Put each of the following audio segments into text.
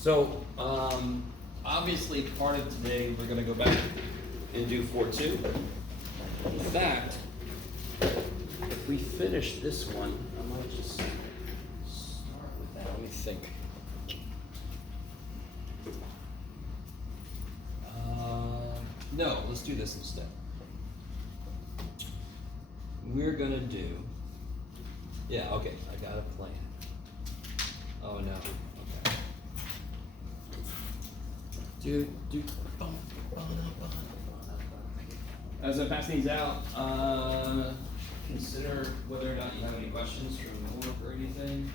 So, obviously part of today, we're gonna go back and do 4-2. In fact, if we finish this one, I might just start with that. Let me think. No, let's do this instead. We're gonna do, yeah, okay, I got a plan. Oh no, okay. As I'm passing these out, consider whether or not you have any questions from homework or anything.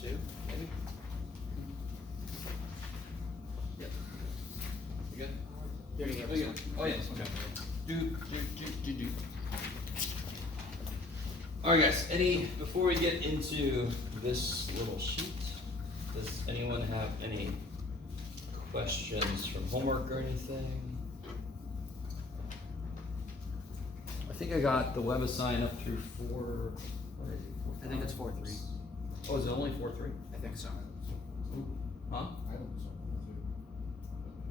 Two, maybe? Yep. You good? Oh, yes, okay. Do. Alright guys, before we get into this little sheet, does anyone have any questions from homework or anything? I think I got the WebAssign up through 4, what is it? I think it's 4.3. Oh, is it only 4.3? I think so. Huh? I don't sell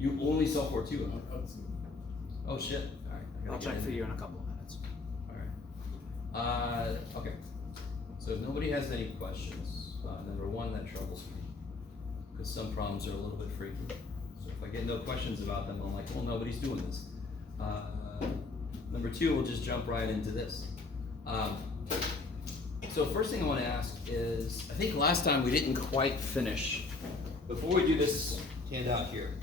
4.2. You only sell 4.2? Oh shit. Alright. I'll check for you in a couple of minutes. Alright. Okay. So if nobody has any questions, number one, that troubles me. Because some problems are a little bit freaky. So if I get no questions about them, I'm like, well, nobody's doing this. Number two, we'll just jump right into this. So first thing I want to ask is, I think last time we didn't quite finish. Before we do this handout here,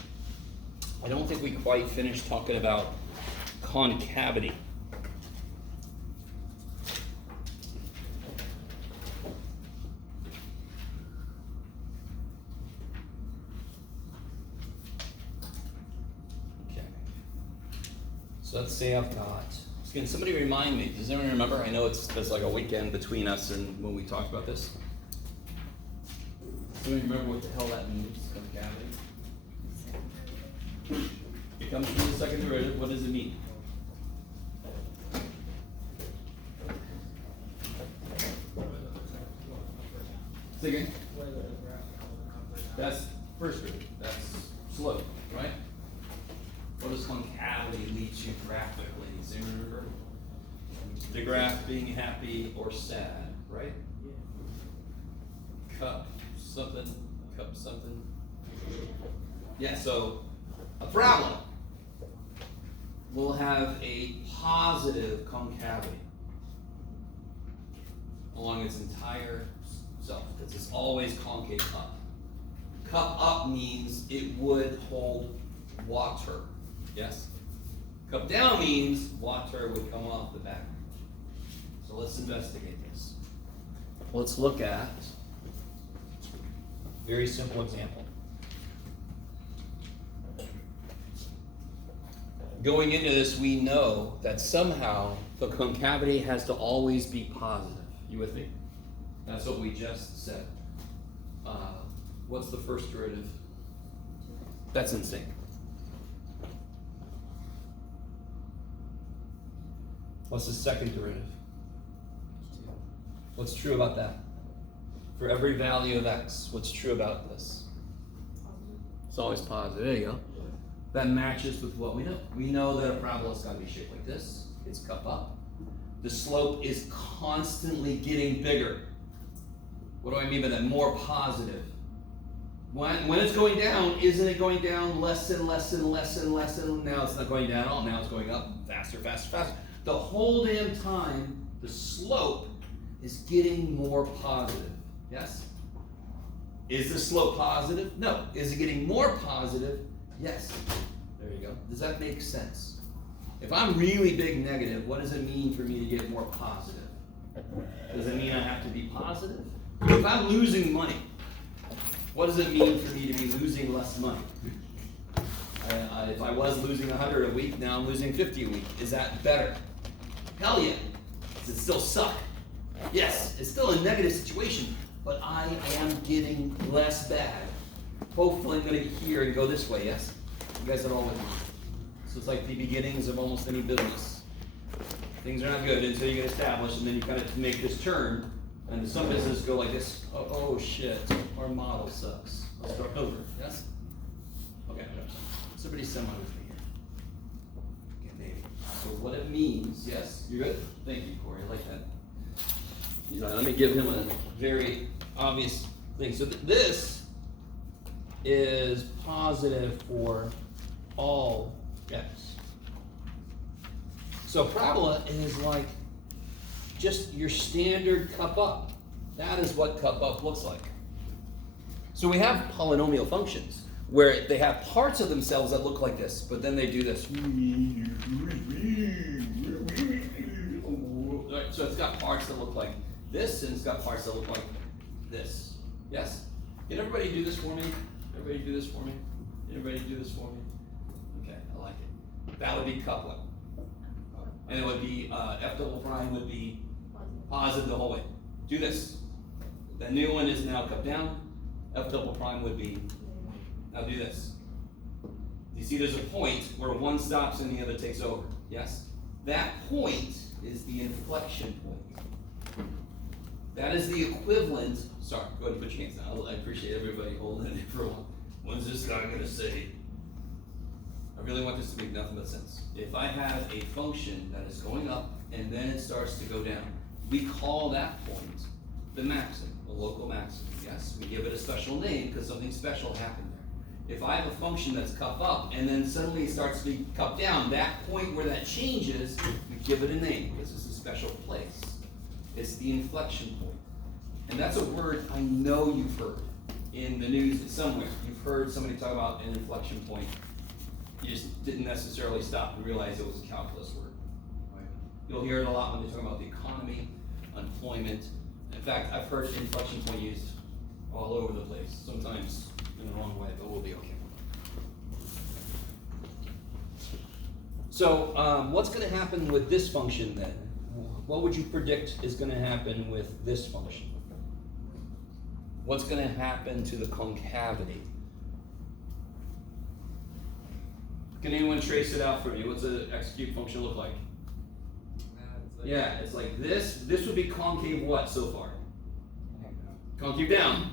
I don't think we quite finished talking about concavity. Okay. So let's say I've got, can somebody remind me, does anyone remember? I know there's like a weekend between us and when we talked about this. Does anyone remember what the hell that means, concavity? It comes from the second derivative, what does it mean? Say again? That's first derivative, that's slope, right? What does concavity lead to graphically? Does anyone remember? The graph being happy or sad, right? Cup something. Yeah, so a problem will have a positive concavity along its entire self, because it's always concave up. Cup up means it would hold water, yes? Cup down means water would come off the back. So let's investigate this. Let's look at a very simple example. Going into this, we know that somehow the concavity has to always be positive. You with me? That's what we just said. What's the first derivative? That's insane. What's the second derivative? What's true about that? For every value of x, what's true about this? It's always positive. There you go. That matches with what we know. We know that a parabola's got to be shaped like this. It's cup up. The slope is constantly getting bigger. What do I mean by that? More positive. When it's going down, isn't it going down less and less and less and less and now it's not going down at all, now it's going up faster, faster, faster. The whole damn time, the slope is getting more positive. Yes? Is the slope positive? No. Is it getting more positive? Yes. There you go. Does that make sense? If I'm really big negative, what does it mean for me to get more positive? Does it mean I have to be positive? If I'm losing money, what does it mean for me to be losing less money? If I was losing 100 a week, now I'm losing 50 a week. Is that better? Hell yeah. Does it still suck? Yes, it's still a negative situation, but I am getting less bad. Hopefully I'm going to get here and go this way, yes? You guys are all with me. So it's like the beginnings of almost any business. Things are not good until you get established, and then you kind of make this turn, and some businesses go like this. Oh shit, our model sucks. Let's start over, yes? Okay, somebody semi with me here. Okay, maybe. So what it means, yes? You good? Thank you, Corey, I like that. He's like, let me give him a very obvious thing. So this is positive for all x. So parabola is like just your standard cup up. That is what cup up looks like. So we have polynomial functions where they have parts of themselves that look like this, but then they do this. Right, so it's got parts that look like this, and it's got parts that look like this. Yes? Can everybody do this for me? Everybody do this for me? Everybody do this for me? Okay, I like it. That would be couplet. And it would be, F double prime would be positive the whole way. Do this. The new one is now cup down. F double prime would be, now do this. You see there's a point where one stops and the other takes over. Yes? That point is the inflection point. That is the equivalent, sorry, go ahead and put your hands down. I appreciate everybody holding it for one. When's this guy gonna say? I really want this to make nothing but sense. If I have a function that is going up and then it starts to go down, we call that point the maximum, the local maximum. Yes, we give it a special name because something special happened there. If I have a function that's cup up and then suddenly it starts to be cup down, that point where that changes, we give it a name because it's a special place. It's the inflection point. And that's a word I know you've heard in the news somewhere. You've heard somebody talk about an inflection point. You just didn't necessarily stop and realize it was a calculus word. Right? You'll hear it a lot when they talk about the economy, employment. In fact, I've heard inflection point used all over the place, sometimes in the wrong way, but we'll be okay. So what's going to happen with this function then? What would you predict is going to happen with this function? What's going to happen to the concavity? Can anyone trace it out for me? What's an execute function look like? Yeah, it's like this. This would be concave what so far? Concave down.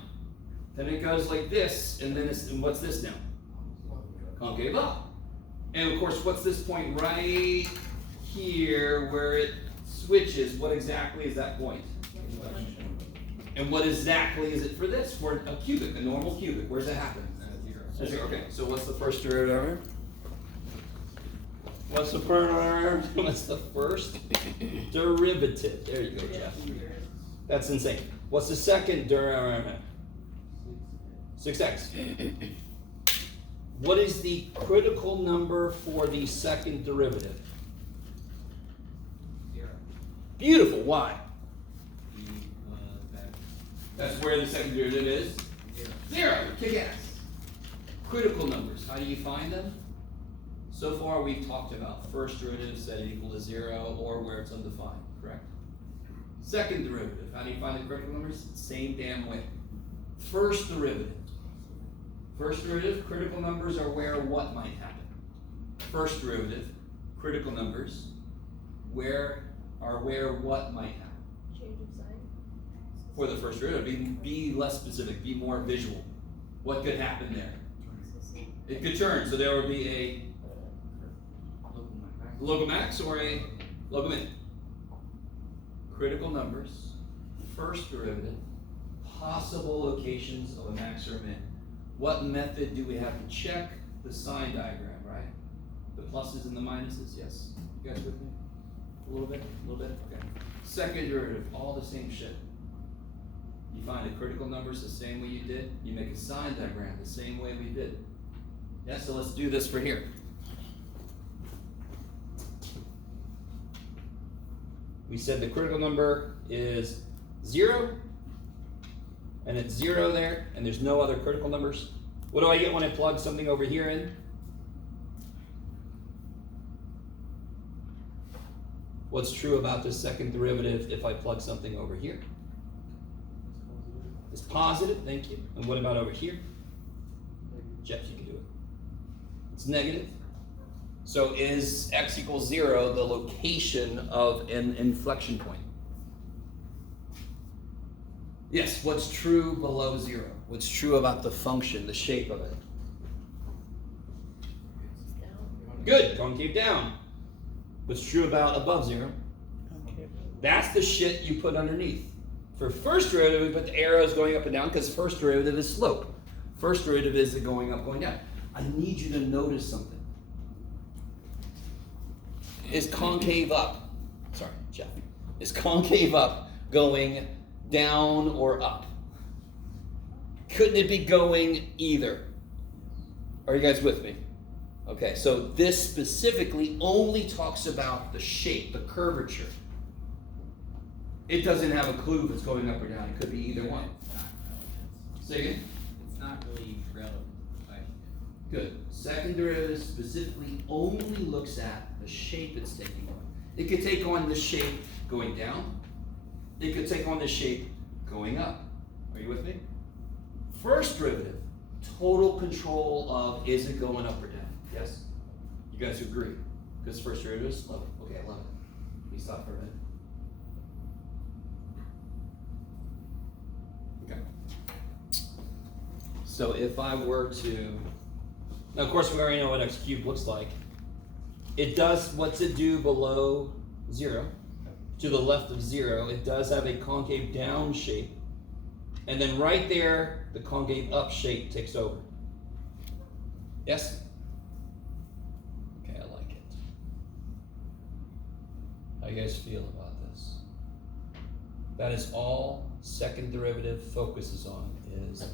Then it goes like this, and then and what's this now? Concave up. And of course, what's this point right here where it switches? What exactly is that point? And what exactly is it for this? For a cubic, a normal cubic. Where's that happen? Zero. Okay, so what's the first derivative? What's the first? What's the first derivative? There you go, Jeff. That's insane. What's the second derivative? 6x. What is the critical number for the second derivative? 0. Beautiful. Why? That's where the second derivative is. 0. Kick ass. Critical numbers. How do you find them? So far, we've talked about first derivative set equal to 0 or where it's undefined, correct? Second derivative, how do you find the critical numbers? Same damn way. First derivative. First derivative, critical numbers are where what might happen. First derivative, critical numbers, where what might happen. Change of sign. For the first derivative, be less specific, be more visual. What could happen there? It could turn, so there would be a logomax or a logomin. Critical numbers, first derivative, possible locations of a max or a min. What method do we have to check? The sign diagram, right? The pluses and the minuses, yes? You guys with me? A little bit? Okay. Second derivative, all the same shit. You find the critical numbers the same way you did. You make a sign diagram the same way we did. Yeah, so let's do this for here. We said the critical number is 0, and it's 0 there, and there's no other critical numbers. What do I get when I plug something over here in? What's true about this second derivative if I plug something over here? It's positive, thank you. And what about over here? Jeff, you can do it. It's negative. So is x equals 0 the location of an inflection point? Yes, what's true below 0? What's true about the function, the shape of it? Good, concave down. What's true about above 0? That's the shit you put underneath. For first derivative, we put the arrows going up and down because first derivative is slope. First derivative is the going up, going down. I need you to notice something. Is concave up, sorry, Jeff, is concave up going down or up? Couldn't it be going either? Are you guys with me? Okay, so this specifically only talks about the shape, the curvature. It doesn't have a clue if it's going up or down. It could be either one. It's not relevant. Say again? It's not really relevant to the question. Good. Second derivative specifically only looks at the shape it's taking on. It could take on the shape going down. It could take on the shape going up. Are you with me? First derivative, total control of is it going up or down? Yes? You guys agree? Because first derivative is slope. Okay, I love it. Let me stop for a minute. Okay. So if I were to, now of course we already know what x cubed looks like. It does, what's it do below 0? To the left of 0, it does have a concave down shape. And then right there, the concave up shape takes over. Yes? Okay, I like it. How you guys feel about this? That is all second derivative focuses on is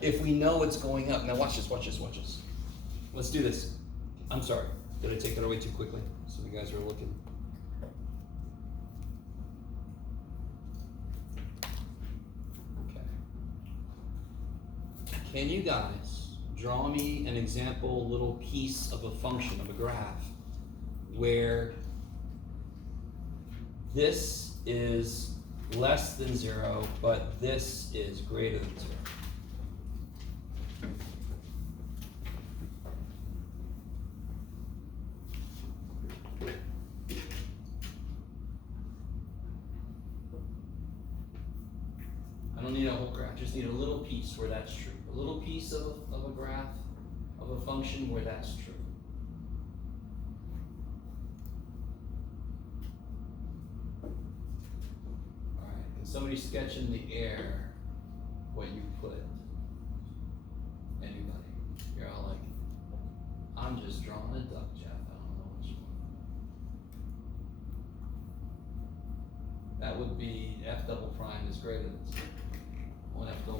if we know it's going up. Now watch this, watch this, watch this. Let's do this. I'm sorry. Did I take that away too quickly? So you guys are looking. Okay. Can you guys draw me an example little piece of a function, of a graph, where this is less than 0, but this is greater than 0? I don't need a whole graph, just need a little piece where that's true. A little piece of a graph, of a function where that's true. Alright, can somebody sketch in the air what you put? Anybody? You're all like, I'm just drawing a duck, Jeff. I don't know which one. That would be f double prime is greater than 0.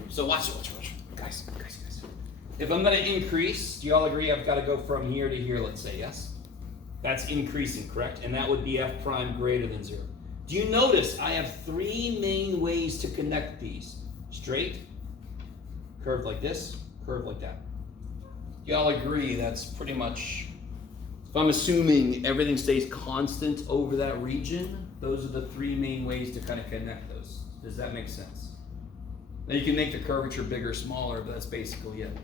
So watch it, guys. If I'm gonna increase, do you all agree I've gotta go from here to here, let's say, yes? That's increasing, correct? And that would be f prime greater than 0. Do you notice I have 3 main ways to connect these? Straight, curved like this, curved like that. Do you all agree that's pretty much, if I'm assuming everything stays constant over that region, those are the 3 main ways to kind of connect those. Does that make sense? Now you can make the curvature bigger or smaller, but that's basically it.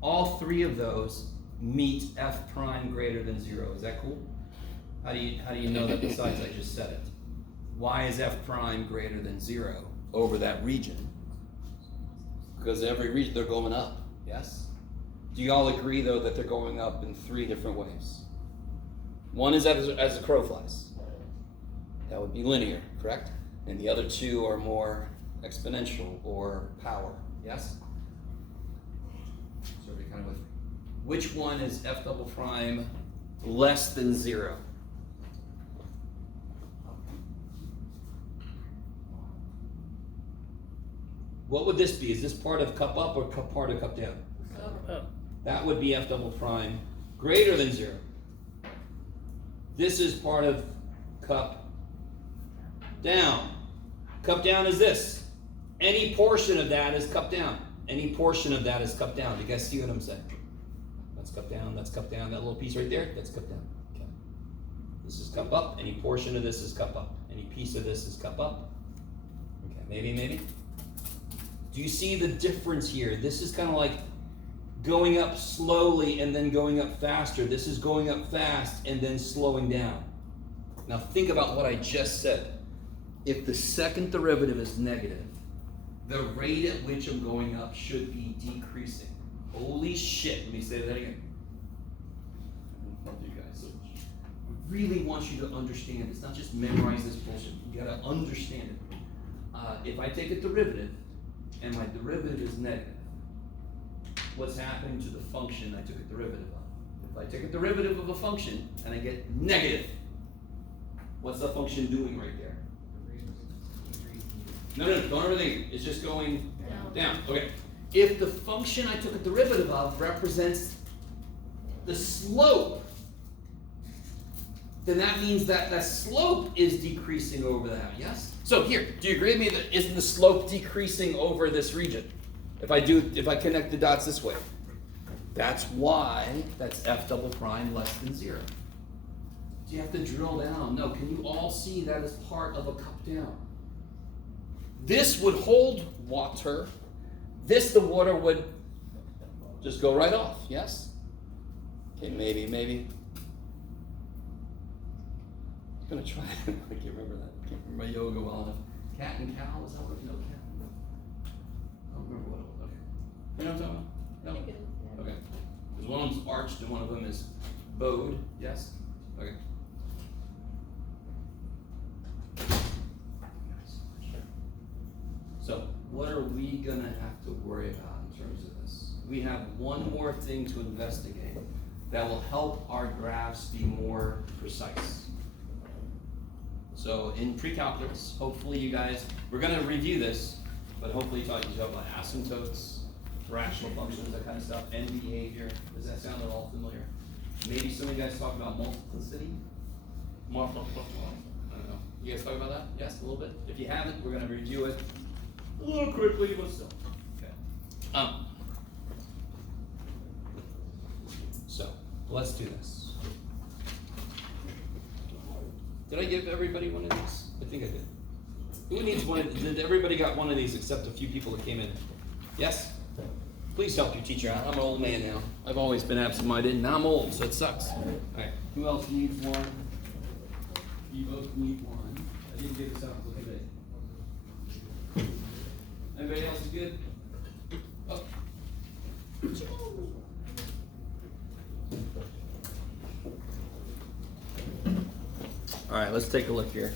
All 3 of those meet f prime greater than 0. Is that cool? How do you know that besides I just said it? Why is f prime greater than 0 over that region? Because every region they're going up, yes? Do you all agree though that they're going up in 3 different ways? One is as the crow flies. That would be linear, correct? And the other two are more exponential or power, yes? So we kind of with which one is f double prime less than 0? What would this be? Is this part of cup up or part of cup down? That would be f double prime greater than 0. This is part of cup down. Cup down is this. Any portion of that is cup down. Any portion of that is cup down. Do you guys see what I'm saying? That's cup down, that's cup down. That little piece right there, that's cup down. Okay. This is cup up. Any portion of this is cup up. Any piece of this is cup up. Okay, maybe. Do you see the difference here? This is kind of like going up slowly and then going up faster. This is going up fast and then slowing down. Now think about what I just said. If the second derivative is negative, the rate at which I'm going up should be decreasing. Holy shit, let me say that again. I love you guys so much. I really want you to understand this, not just memorize this bullshit. You gotta understand it. If I take a derivative, and my derivative is negative, what's happening to the function I took a derivative of? If I take a derivative of a function and I get negative, what's the function doing right there? No, don't overthink it. It's just going down. Okay. If the function I took a derivative of represents the slope, then that means that that slope is decreasing over that, yes? So here, do you agree with me that isn't the slope decreasing over this region? If I connect the dots this way. That's why that's f double prime less than 0. Do you have to drill down? No, can you all see that as part of a cup down? This would hold water. This, the water would just go right off, yes? Okay, maybe. I'm gonna try. I can't remember that. I can't remember my yoga well enough. Cat and cow, is that what? No, cat. I don't remember what it was. Okay. You know what I'm talking about? No? Okay. Because one of them's arched and one of them is bowed, yes? Okay. So, what are we gonna have to worry about in terms of this? We have one more thing to investigate that will help our graphs be more precise. So in pre-calculus, hopefully you guys, we're gonna review this, but hopefully you talk about asymptotes, rational functions, that kind of stuff, and behavior. Does that sound at all familiar? Maybe some of you guys talk about multiplicity. I don't know. You guys talk about that? Yes, a little bit? If you haven't, we're gonna review it a little quickly, but still. Okay. So let's do this. Did I give everybody one of these? I think I did. Who needs one? Did everybody got one of these except a few people that came in? Yes? Please help your teacher out. I'm an old man now. I've always been absent-minded, and now I'm old, so it sucks. All right. Who else needs one? You both need one. I didn't give this out until today. Everybody else is good? Oh. All right, let's take a look here.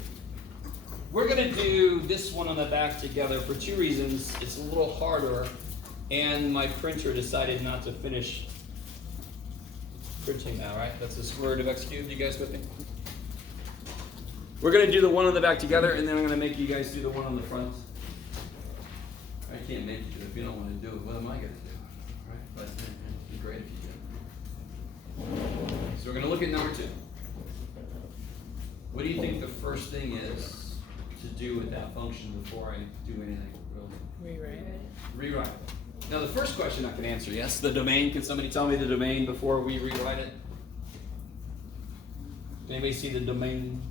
We're gonna do this one on the back together for two reasons. It's a little harder, and my printer decided not to finish printing now, right? That's the square root of x cubed. You guys with me? We're gonna do the one on the back together, and then I'm gonna make you guys do the one on the front. I can't make you do it if you don't want to do it. What am I gonna do? Right? But it'd be great if you did. So we're gonna look at number 2. What do you think the first thing is to do with that function before I do anything? Rewrite it. Rewrite it. Now the first question I can answer, yes, the domain. Can somebody tell me the domain before we rewrite it? Anybody see the domain?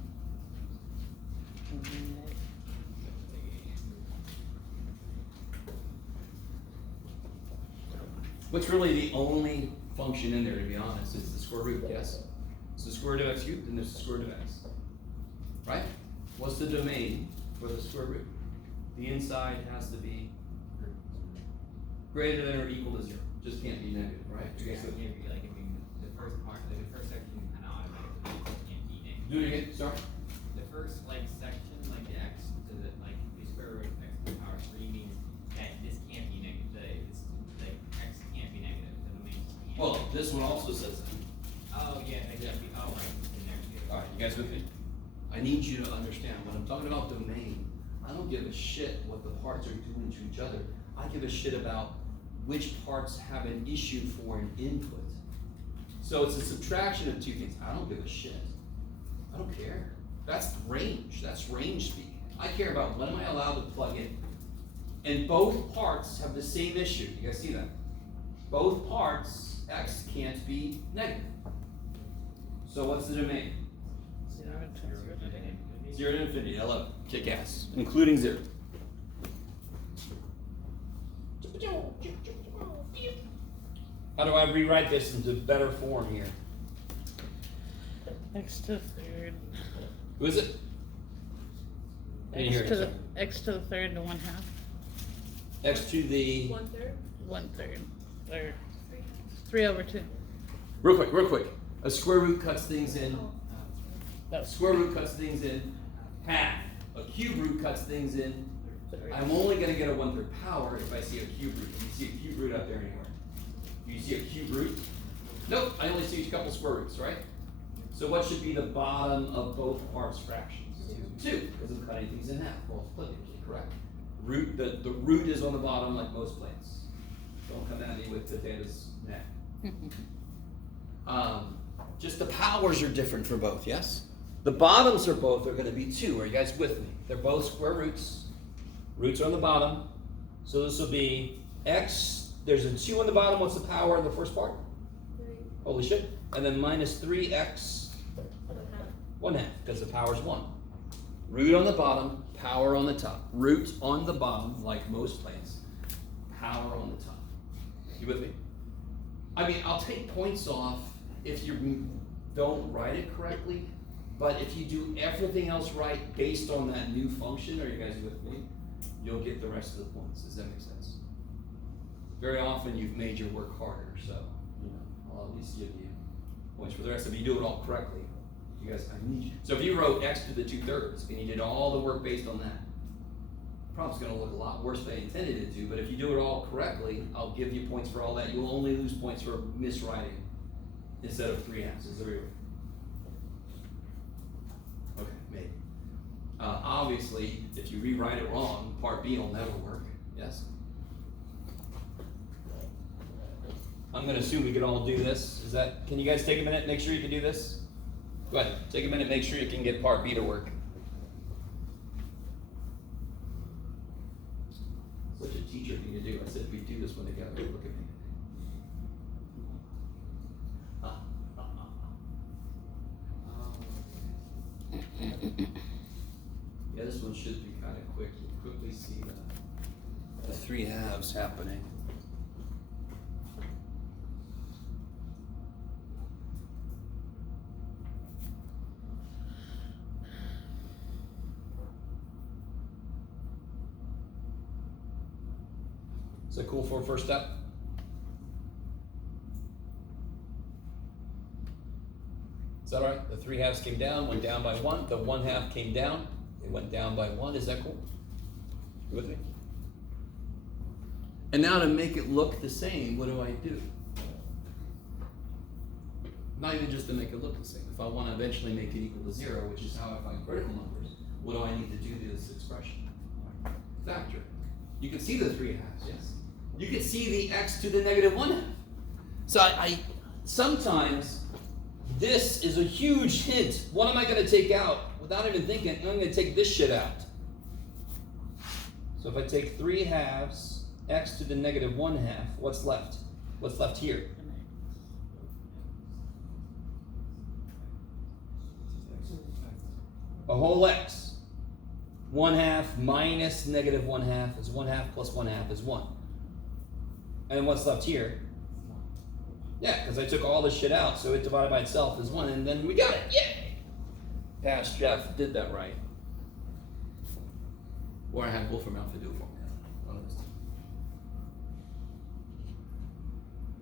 What's really the only function in there, to be honest? It's the square root, yes? It's the square root of x cubed and there's the square root of x. Right? What's the domain for the square root? The inside has to be greater than or equal to 0. Just can't be negative, right? Okay, so The first part, the first section kind of automatically can't be negative. do it again, sorry. The first one also says that. Oh, yeah, that can't be, oh, right, in there too. Alright, you guys with me? I need you to understand, when I'm talking about domain, I don't give a shit what the parts are doing to each other. I give a shit about which parts have an issue for an input. So it's a subtraction of two things. I don't give a shit. I don't care. That's range. That's range speaking. I care about when am I allowed to plug in. And both parts have the same issue. You guys see that? Both parts, x can't be negative. So what's the domain? 0 to infinity. I love it. Kick ass. Including 0. How do I rewrite this into better form here? X to the third. Who is it? Didn't hear it, sorry. X to the third to 1/2. X to the... 1/3. 1/3. Or 3/2. Real quick. A square root cuts things in. That's Square root cuts things in half. A cube root cuts things in. I'm only going to get a 1/3 power if I see a cube root. Do you see a cube root out there anywhere? Do you see a cube root? Nope, I only see a couple square roots, right? So what should be the bottom of both parts fractions? 2, because I'm cutting things in half, multiplicatively, correct? The root is on the bottom like most planes. Don't come at me with potatoes now. Just the powers are different for both, yes? The bottoms are going to be 2. Are you guys with me? They're both square roots. Roots are on the bottom. So this will be x, there's a 2 on the bottom. What's the power in the first part? 3. Holy shit. And then minus 3x 1/2, because the power's 1. Root on the bottom, power on the top. Root on the bottom, like most planes. Power on the top. You with me? I mean, I'll take points off if you don't write it correctly, but if you do everything else right based on that new function, are you guys with me? You'll get the rest of the points. Does that make sense? Very often you've made your work harder, so I'll at least give you points for the rest. If you do it all correctly, you guys, I need you. So if you wrote x to the 2/3 and you did all the work based on that, the problem's going to look a lot worse than I intended it to. But if you do it all correctly, I'll give you points for all that. You will only lose points for miswriting instead of 3/2. Is there a Okay, maybe. Obviously, if you rewrite it wrong, part B will never work. Yes. I'm going to assume we can all do this. Can you guys take a minute, make sure you can do this? Go ahead, take a minute, make sure you can get part B to work. Such a teacher thing to do. I said we do this one together. Look at me. Yeah, this one should be kind of quick. You quickly see the 3/2 happening. Is that cool for a first step? Is that all right? The 3/2 came down, went down by 1. The 1/2 came down, it went down by 1. Is that cool? You with me? And now to make it look the same, what do? Not even just to make it look the same. If I want to eventually make it equal to 0, which is how I find critical numbers, what do I need to do to this expression? Factor. You can see the 3/2, yes? You can see the x to the negative 1/2. So I sometimes this is a huge hint. What am I going to take out? Without even thinking, I'm going to take this shit out. So if I take 3/2 x to the negative 1/2, what's left? What's left here? A whole x. 1/2 minus negative 1/2 is 1/2 plus 1/2 is 1. And what's left here? Yeah, because I took all this shit out, so it divided by itself is 1, and then we got it. Yay! Past Jeff did that right. Or I had Wolfram Alpha do it for me. One of those two.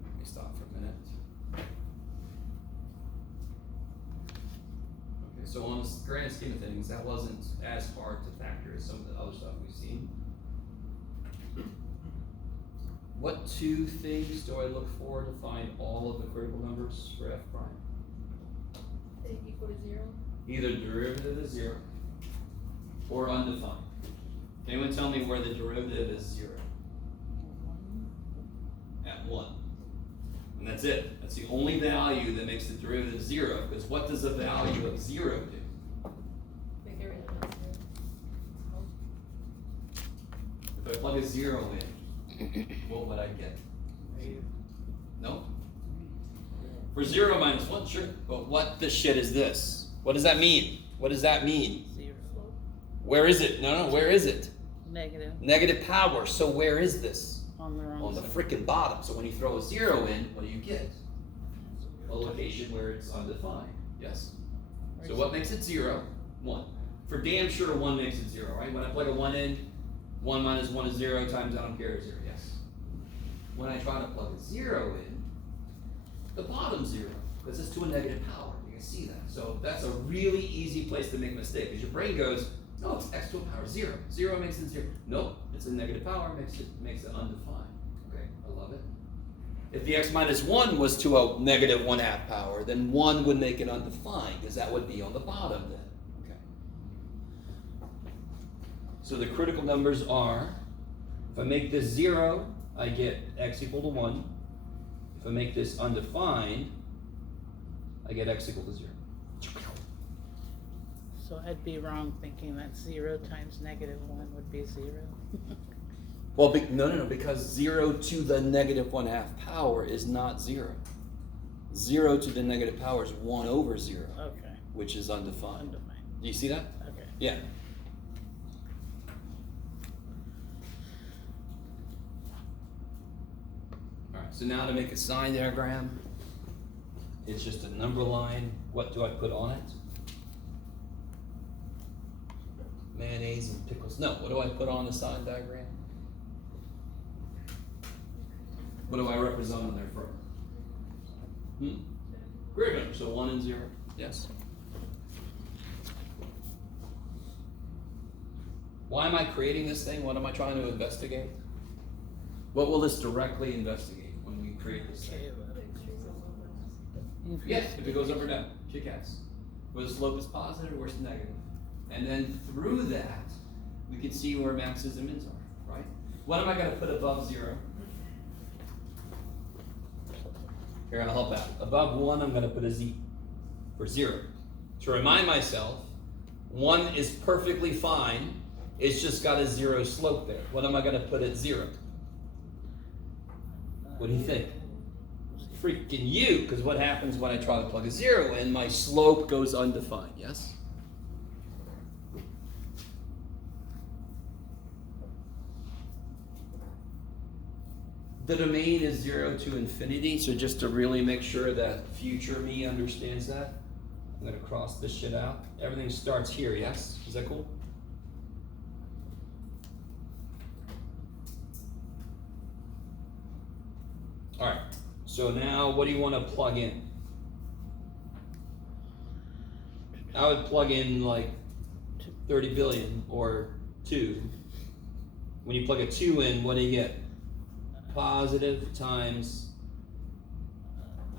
Let me stop for a minute. Okay, so on the grand scheme of things, that wasn't as hard to factor as some of the other stuff we've seen. What two things do I look for to find all of the critical numbers for f prime? They equal to 0. Either derivative is 0 or undefined. Anyone tell me where the derivative is 0? At 1. And that's it. That's the only value that makes the derivative 0, because what does the value of 0 do? Make everything else 0. If I plug a 0 in, what would I get? No? For 0 minus 1, sure. But what the shit is this? What does that mean? What does that mean? 0. Where is it? No, where is it? Negative. Negative power. So where is this? On the wrong On the side. frickin' bottom. So when you throw a 0 in, what do you get? A location where it's undefined. Yes? So what makes it 0? 1. For damn sure 1 makes it 0, right? When I plug a 1 in, 1 minus 1 is 0 times I don't care is 0, yes? When I try to plug a 0 in, the bottom's 0, because it's to a negative power. You can see that. So that's a really easy place to make a mistake, because your brain goes, no, it's x to a power 0. 0 makes it 0. Nope, it's a negative power, makes it undefined. Okay, I love it. If the x minus 1 was to a negative 1/2 power, then 1 would make it undefined, because that would be on the bottom then. Okay. So the critical numbers are, if I make this 0, I get x equal to 1. If I make this undefined, I get x equal to 0. So I'd be wrong thinking that 0 times negative 1 would be 0. Well, no, because 0 to the negative 1/2 power is not 0. 0 to the negative power is 1 over 0, Okay. which is undefined. Undefined. Do you see that? Okay. Yeah. Alright, so now to make a sign diagram, it's just a number line. What do I put on it? Mayonnaise and pickles. No, what do I put on the sign diagram? What do I represent on there for? Great number, so 1 and 0. Yes? Why am I creating this thing? What am I trying to investigate? What will this directly investigate when we create this thing? Yes, if it goes up or down, kick ass. Where the slope is positive, where it's negative. And then through that, we can see where maxes and mins are, right? What am I going to put above 0? Here, I'll help out. Above 1, I'm going to put a z for 0. To remind myself, 1 is perfectly fine. It's just got a 0 slope there. What am I going to put at 0? What do you think? Freaking you, because what happens when I try to plug a 0 in? My slope goes undefined, yes? The domain is 0 to infinity, so just to really make sure that future me understands that, I'm going to cross this shit out. Everything starts here, yes? Is that cool? Alright, so now what do you want to plug in? I would plug in like 30 billion or 2. When you plug a 2 in, what do you get? Positive times,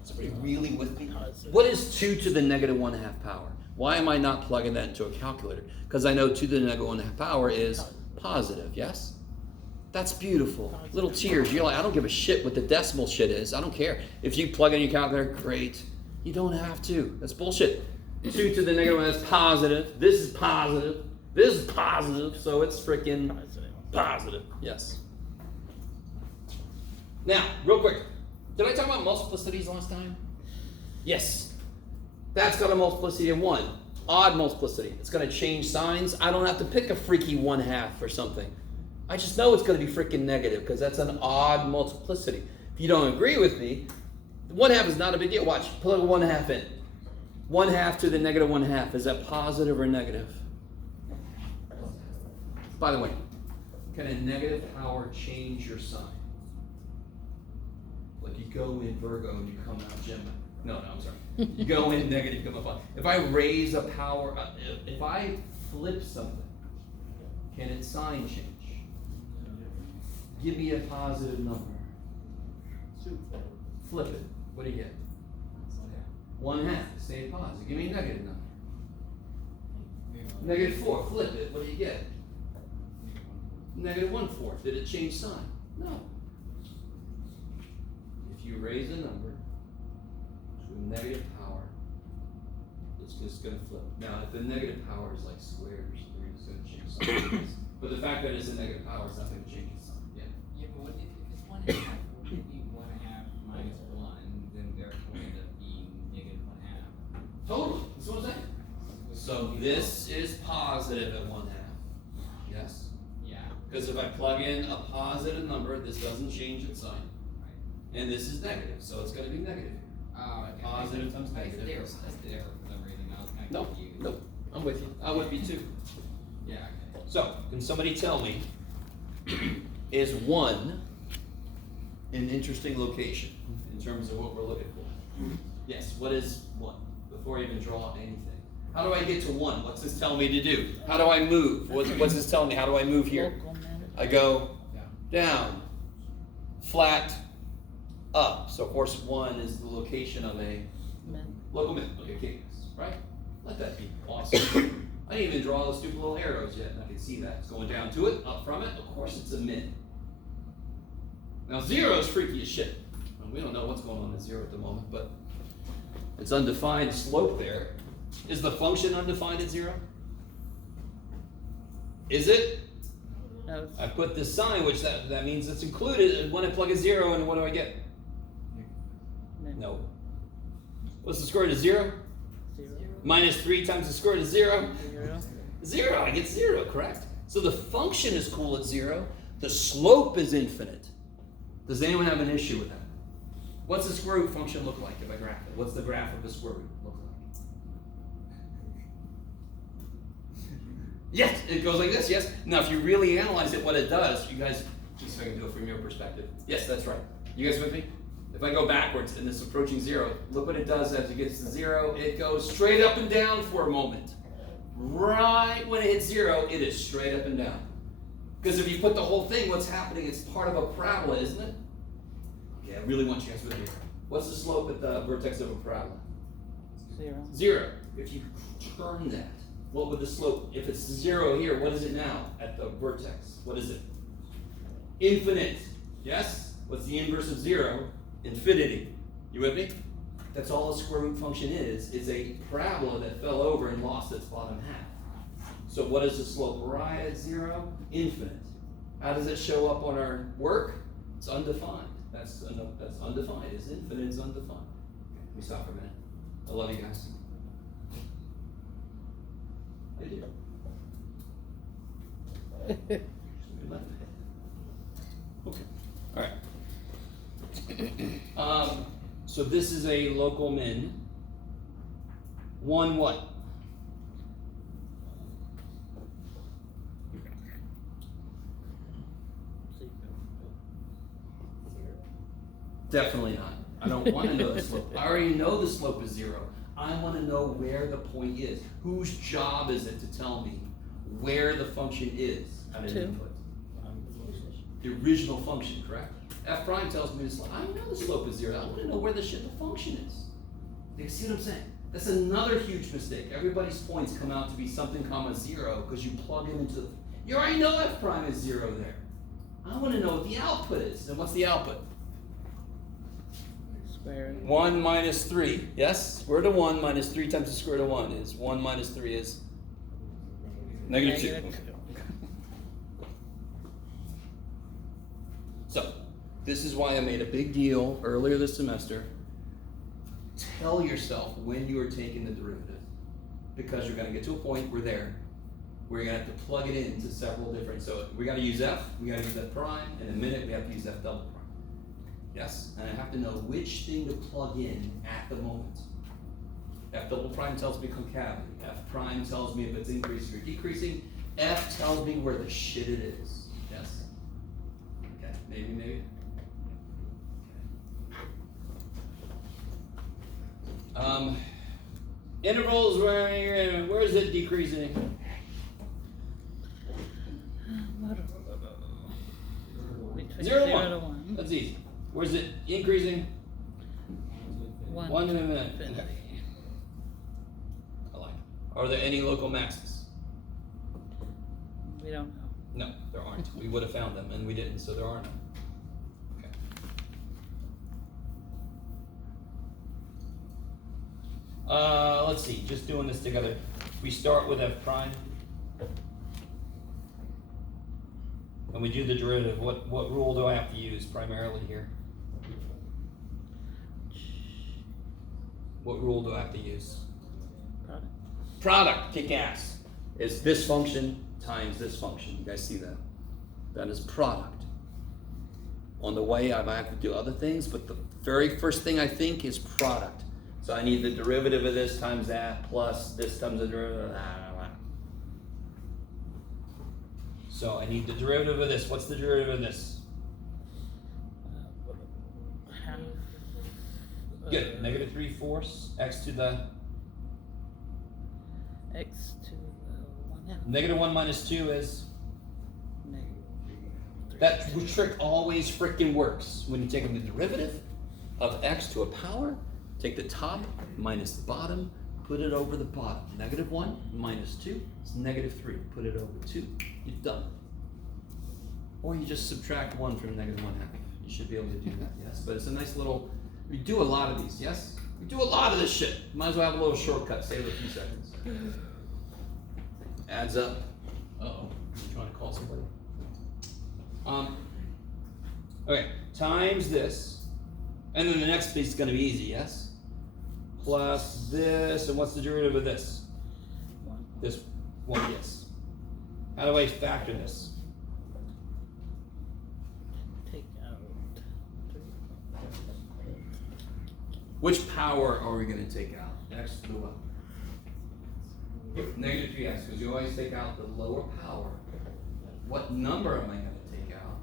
somebody really with me? What is 2 to the negative 1/2 power? Why am I not plugging that into a calculator? Because I know 2 to the negative 1/2 power is positive, yes? That's beautiful. Little tears. You're like, I don't give a shit what the decimal shit is. I don't care. If you plug in your calculator, great. You don't have to. That's bullshit. 2 to the negative 1, that's positive. This is positive. This is positive. So it's freaking positive. Yes. Now, real quick, did I talk about multiplicities last time? Yes. That's got a multiplicity of 1. Odd multiplicity. It's going to change signs. I don't have to pick a freaky 1/2 or something. I just know it's going to be freaking negative because that's an odd multiplicity. If you don't agree with me, 1/2 is not a big deal. Watch, plug a 1/2 in. 1/2 to the negative 1/2. Is that positive or negative? By the way, can a negative power change your sign? Like you go in Virgo and you come out Gemini. No, I'm sorry. You go in negative, come up. If I raise a power, if I flip something, can its sign change? Give me a positive number. Flip it. What do you get? 1/2. Stay positive. Give me a negative number. -4. Flip it. What do you get? -1/4. Did it change sign? No. If you raise a number to a negative power, it's just going to flip. Now, if the negative power is like squares, we're just going to change sign. But the fact that it's a negative power is not going to change its sign. Yeah. Yeah, but what if it's 1/2? Would it be 1/2 minus 1, then therefore end up being -1/2? Totally. That's what I'm saying. So this is positive at 1/2. Yes? Yeah. Because if I plug in a positive number, this doesn't change its sign. And this is negative, so it's going to be negative. Oh, okay. Positive times negative. That's there for some reason. I was kind of Nope, confused. nope. I'm with you. I would be too. Yeah, okay. So, can somebody tell me, is 1 an interesting location in terms of what we're looking for? Yes, what is 1? Before I even draw anything. How do I get to 1? What's this telling me to do? How do I move? What's this telling me? How do I move here? Local minute. I go down, flat, up. So of course 1 is the location of a Min. local min. Okay, okay, right? Let that be awesome. I didn't even draw those stupid little arrows yet, and I can see that. It's going down to it, up from it. Of course it's a min. Now 0 is freaky as shit. And we don't know what's going on at 0 at the moment, but it's undefined slope there. Is the function undefined at 0? Is it? No, I put this sign, which that means it's included. When I plug a 0 in, what do I get? min. No. What's the square root of 0? 0. Minus 3 times the square root of 0? 0. 0. I get 0, correct? So the function is cool at 0. The slope is infinite. Does anyone have an issue with that? What's the square root function look like if I graph it? What's the graph of the square root look like? Yes, it goes like this, yes. Now if you really analyze it, what it does, you guys, just so I can do it from your perspective. Yes, that's right. You guys with me? If I go backwards and it's approaching 0, look what it does as it gets to 0. It goes straight up and down for a moment. Right when it hits 0, it is straight up and down. Because if you put the whole thing, what's happening, it's part of a parabola, isn't it? Okay, I really want you guys with me. What's the slope at the vertex of a parabola? 0. 0. If you turn that, what would the slope, if it's 0 here, what is it now at the vertex? What is it? Infinite. Yes? What's the inverse of 0? Infinity. You with me? That's all a square root function is a parabola that fell over and lost its bottom half. So what is the slope right at 0? Infinite. How does it show up on our work? It's undefined. That's undefined. It's infinite, it's undefined. Let me stop for a minute. I love you guys. I do. Okay. All right. So this is a local min. 1 what? Definitely not. I don't want to know the slope. I already know the slope is 0. I want to know where the point is. Whose job is it to tell me where the function is at an 2. input? The original function, correct? F prime tells me the slope. I know the slope is 0. I want to know where the function is. You see what I'm saying? That's another huge mistake. Everybody's points come out to be something comma 0 because you plug it into the... You already know F prime is 0 there. I want to know what the output is. And what's the output? Square root. 1 minus 3. Yes? Square root of 1 minus 3 times the square root of 1 is 1 minus 3 is negative 2. Negative 2. So, this is why I made a big deal earlier this semester. Tell yourself when you are taking the derivative. Because you're going to get to a point where you're going to have to plug it into several different, so we got to use f, we got to use f prime, and in a minute we have to use f double prime. Yes? And I have to know which thing to plug in at the moment. F double prime tells me concavity. F prime tells me if it's increasing or decreasing. F tells me where the shit it is. Yes? Okay, maybe. Intervals, where is it decreasing? Between 0 to 0 1. to 1. That's easy. Where's it increasing? One One to to infinity. infinity. I like it. Are there any local maxes? We don't know. No, there aren't. We would have found them, and we didn't, so there are none. Okay. Let's see, just doing this together. We start with f prime. And we do the derivative. What rule do I have to use primarily here? What rule do I have to use? Product. Product, kick ass. Is this function times this function. You guys see that? That is product. On the way, I might have to do other things, but the very first thing I think is product. So I need the derivative of this times that plus this times the derivative of that. So I need the derivative of this. What's the derivative of this? Half. Good. Negative 3/4 x to the X to the 1 half. negative 1 minus 2 is. Negative That trick always frickin' works. When you take the derivative of x to a power, take the top minus the bottom, put it over the bottom. Negative 1 minus 2 is negative 3. Put it over 2. You're done. Or you just subtract 1 from negative 1 half. You should be able to do that, yes? But it's a nice little, we do a lot of these, yes? We do a lot of this shit. Might as well have a little shortcut, save a few seconds. Adds up. Uh-oh, you trying to call somebody? Okay, times this, and then the next piece is gonna be easy, yes? Plus this, and what's the derivative of this? 1. This one, yes. How do I factor this? Take out 3. Which power are we gonna take out? X to the what? Negative 3x, because you always take out the lower power. What number am I gonna take out?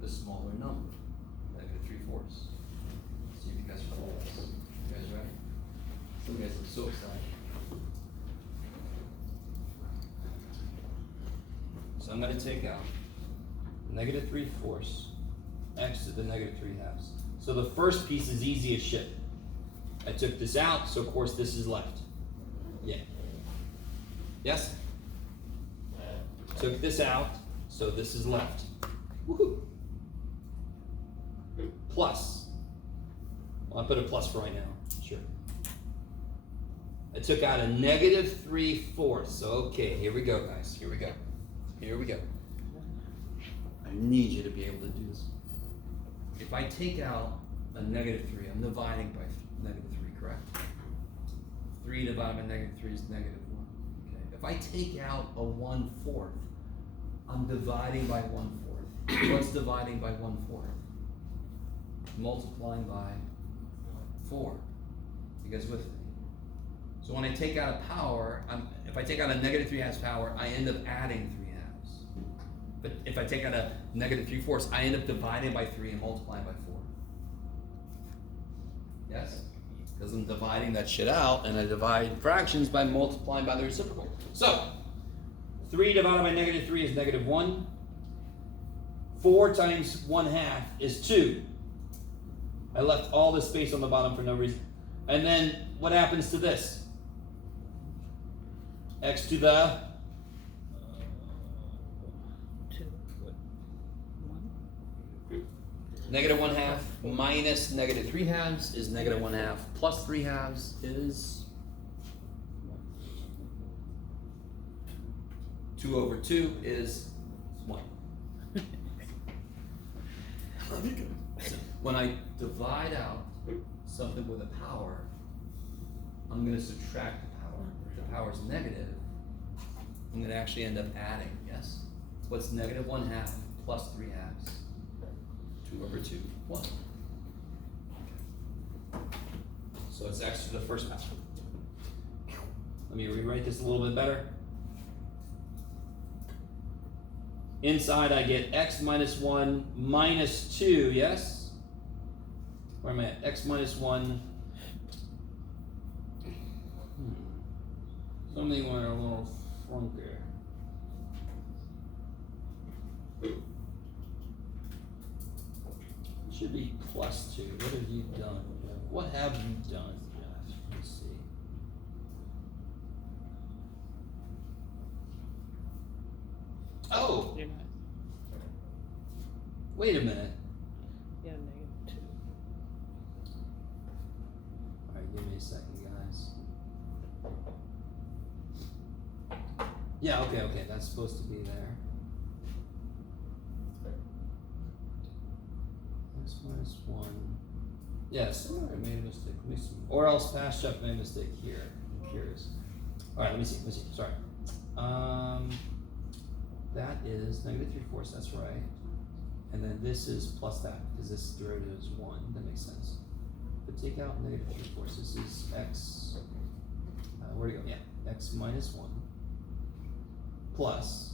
The smaller number. Negative 3/4. See if you guys follow this. You guys ready? Some guys are so excited. So I'm gonna take out negative 3/4 x to the negative 3/2. So the first piece is easy as shit. I took this out, so of course this is left. Yeah. Yes? Took this out, so this is left. Woohoo! Plus. Well, I'll put a plus for right now. Sure. I took out a negative 3/4. So okay, here we go, guys. Here we go. Here we go. I need you to be able to do this. If I take out a negative 3, I'm dividing by negative 3, correct? 3 divided by negative 3 is negative 1. Okay. If I take out a 1/4, I'm dividing by 1/4. What's dividing by 1/4? Multiplying by 4. You guys with me? So when I take out a power, if I take out a negative 3/2 power, I end up adding 3/2. But if I take out a negative 3/4, I end up dividing by 3 and multiplying by 4. Yes? Because I'm dividing that shit out, and I divide fractions by multiplying by the reciprocal. So, 3 divided by negative 3 is negative 1. 4 times 1/2 is 2. I left all this space on the bottom for no reason. And then, what happens to this? X to the 2. 1. negative 1/2 minus negative 3/2 is negative 1/2 plus 3/2 is 2 over 2 is 1. So when I divide out something with a power, I'm going to subtract the power. If the power is negative, I'm going to actually end up adding, yes? What's negative 1/2 plus 3/2? 2 over 2, 1. So it's x to the first power. Let me rewrite this a little bit better. Inside I get x minus 1 minus 2, yes? Where am I at? X minus 1. Something went a little funky. Should should be plus 2. What have you done? What have you done? Let's see. Oh, You're not, wait a minute. yeah, -2. Alright, give me a second, guys. Yeah, okay, that's supposed to be there. X minus 1. Yes, I made a mistake. Let me see. Or else Fast Chuck made a mistake here. I'm curious. Alright, let me see. Sorry. That is -3/4, that's right. And then this is plus that, because this derivative is 1. That makes sense. But take out -3/4. This is x. Where do you go? Yeah, x minus 1 plus.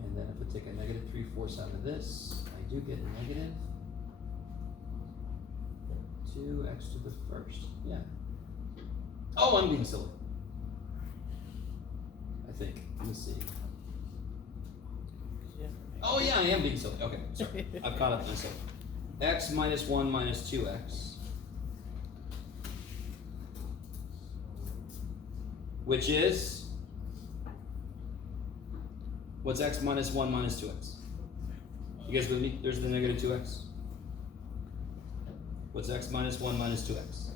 And then if I take a -3/4 out of this, I do get negative 2x to the first. Yeah. Oh, I'm being silly. I think. Let me see. Yeah. Oh yeah, I am being silly. Okay, sorry. I've caught up to myself. X minus 1 minus 2x. Which is? What's x minus 1 minus 2x? You guys with me? There's the negative 2x. What's x minus 1 minus 2x?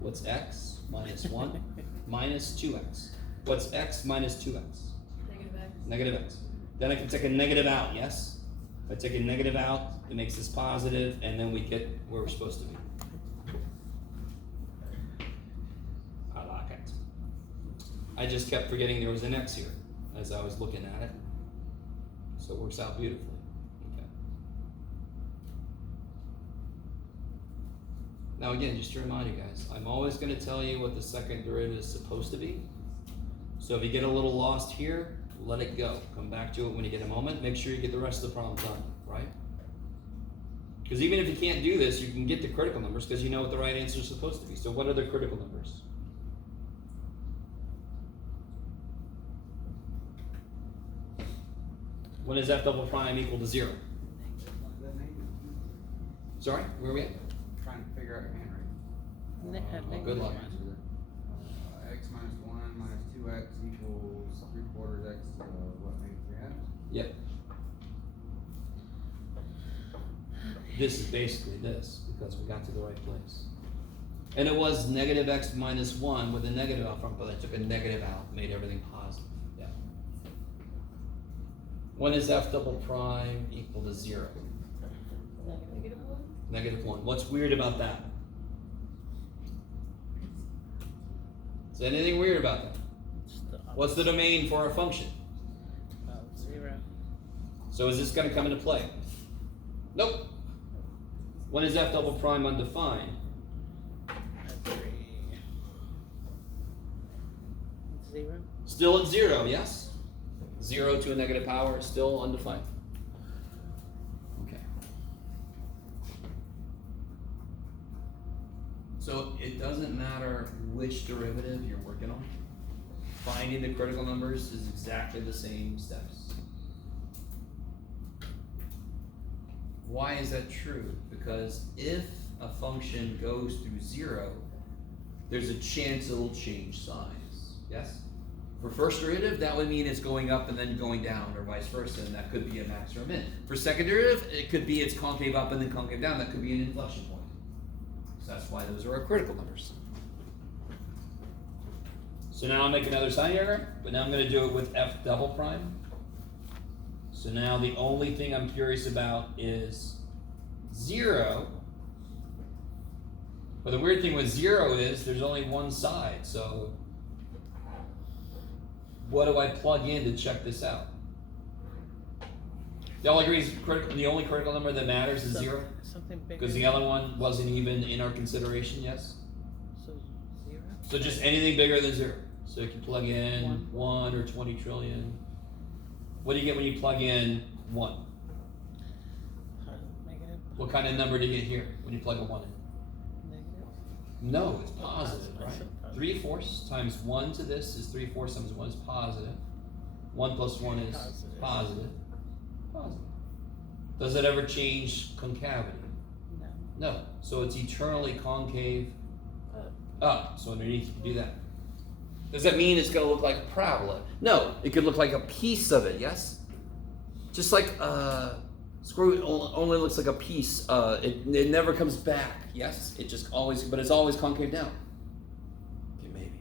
What's x minus 1 minus 2x? What's x minus 2x? Negative X. Negative x. Then I can take a negative out, yes? If I take a negative out, it makes this positive, and then we get where we're supposed to be. I like it. I just kept forgetting there was an x here as I was looking at it. So it works out beautifully. Okay. Now again, just to remind you guys, I'm always going to tell you what the second derivative is supposed to be. So if you get a little lost here, let it go. Come back to it when you get a moment. Make sure you get the rest of the problem done, right? Because even if you can't do this, you can get the critical numbers because you know what the right answer is supposed to be. So what are the critical numbers? When is f double prime equal to 0? Sorry, where are we at? Trying to figure out your hand right. Well, good luck. X minus 1 minus 2x equals 3/4 x to what, -3/2? Yep. This is basically this, because we got to the right place. And it was negative x minus 1 with a negative out front, but I took a negative out, made everything positive. Yeah. When is f double prime equal to 0? -1. Negative 1. What's weird about that? Is there anything weird about that? It's the What's the domain for our function? opposite of 0. So is this going to come into play? Nope. When is f double prime undefined? At 3. 0. Still at 0, yes? 0 to a negative power is still undefined. Okay. So it doesn't matter which derivative you're working on. Finding the critical numbers is exactly the same steps. Why is that true? Because if a function goes through 0, there's a chance it'll change size. Yes? For first derivative, that would mean it's going up and then going down, or vice versa, and that could be a max or a min. For second derivative, it could be it's concave up and then concave down. That could be an inflection point. So that's why those are our critical numbers. So now I'll make another sign diagram, but now I'm going to do it with f double prime. So now the only thing I'm curious about is 0. But the weird thing with 0 is there's only one side, so what do I plug in to check this out? The only critical number that matters is 0? Something bigger. Because the other one wasn't even in our consideration, yes? So 0? So just anything bigger than 0. So you can plug in 1. 1 or 20 trillion. What do you get when you plug in 1? Negative. What kind of number do you get here when you plug a 1 in? Negative. No, it's positive, right? Positive. 3/4 times 1 to this is 3/4 times 1 is positive. 1 plus 1 is Positive. positive. Positive. Does it ever change concavity? No. No. So it's eternally concave up. So underneath you can do that. Does that mean it's going to look like a parabola? No. It could look like a piece of it, yes? Just like screw only looks like a piece. It never comes back, yes? It just always, but it's always concave down. Okay, maybe.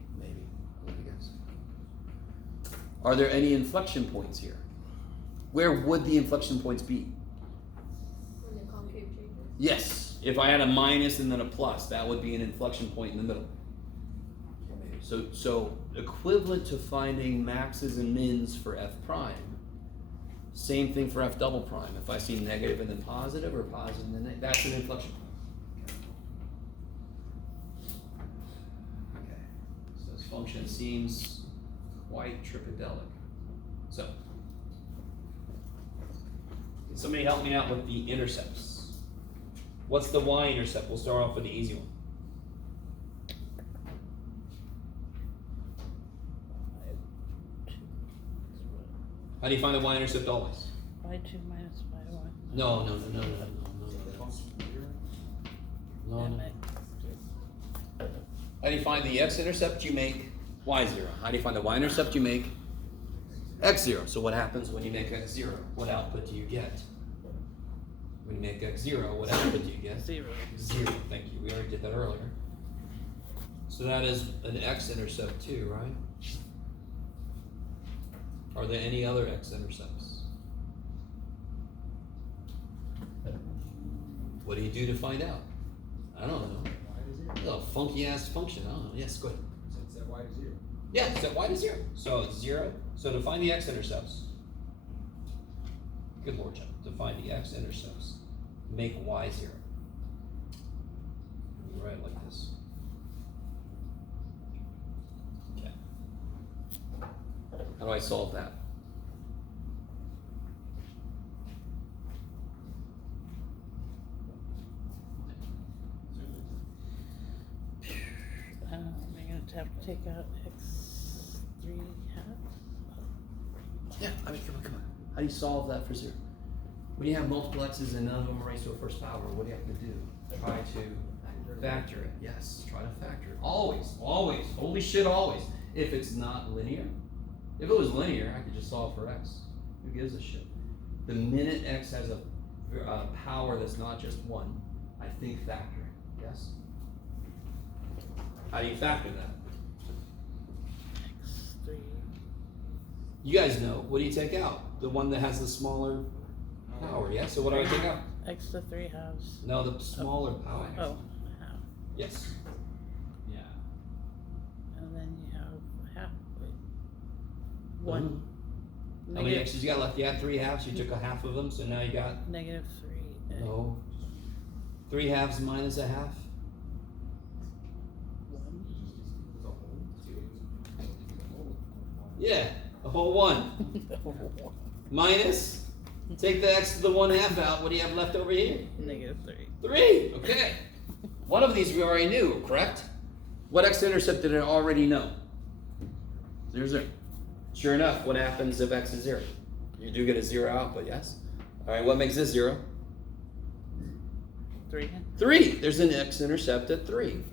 Let me guess. Are there any inflection points here? Where would the inflection points be? When the concave changes. Yes. If I had a minus and then a plus, that would be an inflection point in the middle. Okay, maybe. So equivalent to finding maxes and mins for f prime. Same thing for f double prime. If I see negative and then positive or positive and then negative, that's an inflection point. Okay. So this function seems quite tripedelic. So, can somebody help me out with the intercepts? What's the y-intercept? We'll start off with the easy one. How do you find the y-intercept always? Y2 minus Y1. No. How do you find the x-intercept? You make y0. How do you find the y-intercept? You make x0. So what happens when you make x0? What output do you get? When you make x0, what output do you get? 0. 0. Thank you. We already did that earlier. So that is an x-intercept too, right? Are there any other x-intercepts? What do you do to find out? I don't know. Y to 0. A funky ass function. I don't know. Yes, go ahead. Set Y to 0. Yeah, set y to 0. So it's 0. So to find the x-intercepts, good lord, John. To find the x-intercepts, make y 0. Right like this. Okay. How do I solve that? We're going to have to take out x3 half. Yeah, I mean, come on. How do you solve that for 0? When you have multiple x's and none of them are raised to a first power, what do you have to do? Try to factor it. Yes, try to factor it. Always. Holy shit, always. If it's not linear. If it was linear, I could just solve for x. Who gives a shit? The minute x has a power that's not just 1, I think factoring. Yes? How do you factor that? x3. You guys know. What do you take out? The one that has the smaller power, yeah? So what do I take out? X to 3 halves. No, the smaller power. Oh, half. Yes. Yeah. And then you have half. Wait. 1. How many Negative, x's you got left? You had 3 halves, you took a half of them, so now you got, negative 3. no. 3 halves minus a half? 1. Yeah, a whole 1. Minus, take the x to the 1 half out, what do you have left over here? Negative 3. 3, okay. One of these we already knew, correct? What x-intercept did I already know? 0, 0. Sure enough, what happens if x is 0? You do get a 0 output, yes? All right, what makes this 0? 3. 3. There's an x-intercept at 3.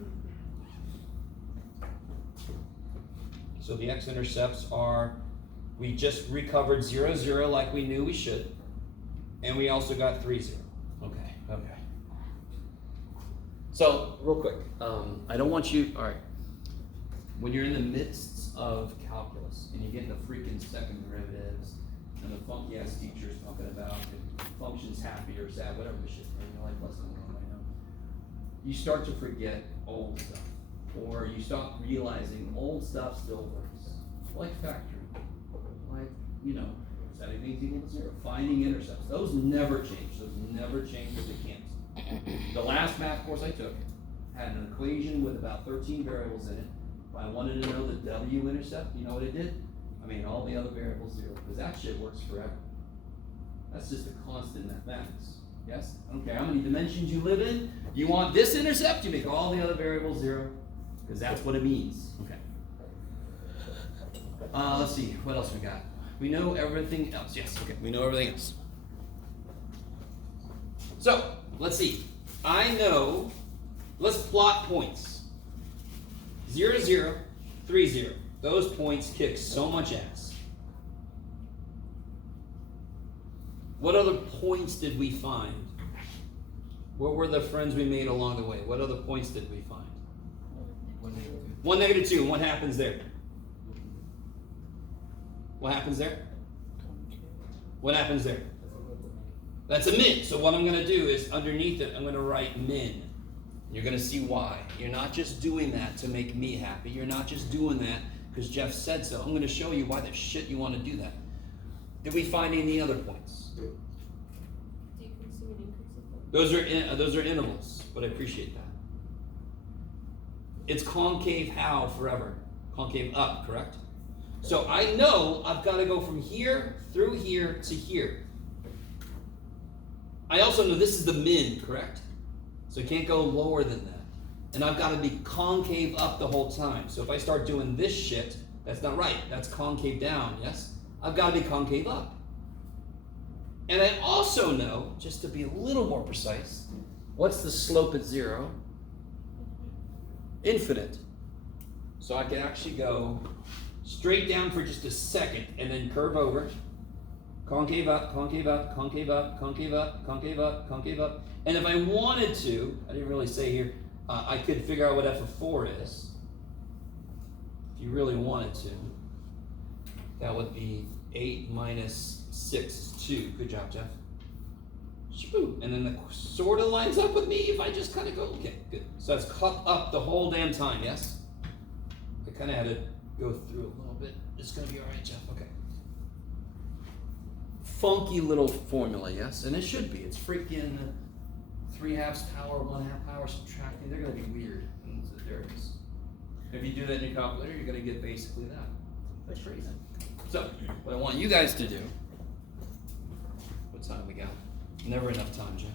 So the x-intercepts are, we just recovered 0, 0 like we knew we should, and we also got 3, 0. Okay. So, real quick, I don't want you, all right, when you're in the midst of calculus and you get into freaking second derivatives and the funky ass teacher's talking about if functions happy or sad, whatever the shit, and you're like, what's going on right now? You start to forget old stuff, or you start realizing old stuff still works, like factoring, like, setting things equal to 0, finding intercepts. Those never change because they can't. The last math course I took had an equation with about 13 variables in it. If I wanted to know the w-intercept, you know what it did? I made all the other variables 0, because that shit works forever. That's just a constant mathematics. Yes? I don't care how many dimensions you live in. You want this intercept, you make all the other variables 0, because that's what it means. Okay. Let's see, what else we got? We know everything else. Yes, okay, we know everything else. So, let's see. I know, let's plot points. 0, 0, 3, 0. Those points kick so much ass. What other points did we find? What were the friends we made along the way? What other points did we find? 1, negative 2. And what happens there? What happens there? What happens there? That's a min. So what I'm going to do is underneath it, I'm going to write min. You're going to see why. You're not just doing that to make me happy. You're not just doing that because Jeff said so. I'm going to show you why the shit you want to do that. Did we find any other points? Decreasing and increasing. Those are intervals, but I appreciate that. It's concave how forever? Concave up, correct? So I know I've got to go from here through here to here. I also know this is the min, correct? So it can't go lower than that. And I've got to be concave up the whole time. So if I start doing this shit, that's not right. That's concave down, yes? I've got to be concave up. And I also know, just to be a little more precise, what's the slope at 0? Infinite. So I can actually go straight down for just a second and then curve over. Concave up, concave up, concave up, concave up, concave up, concave up. And if I wanted to, I didn't really say here, I could figure out what f of 4 is. If you really wanted to. That would be 8 minus 6 is 2. Good job, Jeff. Shoo. And then that sort of lines up with me if I just kind of go, okay, good. So that's cup up the whole damn time, yes? I kind of had to go through a little bit. It's going to be all right, Jeff, okay. Funky little formula, yes? And it should be. It's freaking 3/2 power, 1/2 power subtracting. They're going to be weird. And so there it is. If you do that in your calculator, you're going to get basically that. That's crazy. So, what I want you guys to do, what time we got? Never enough time, Jeff.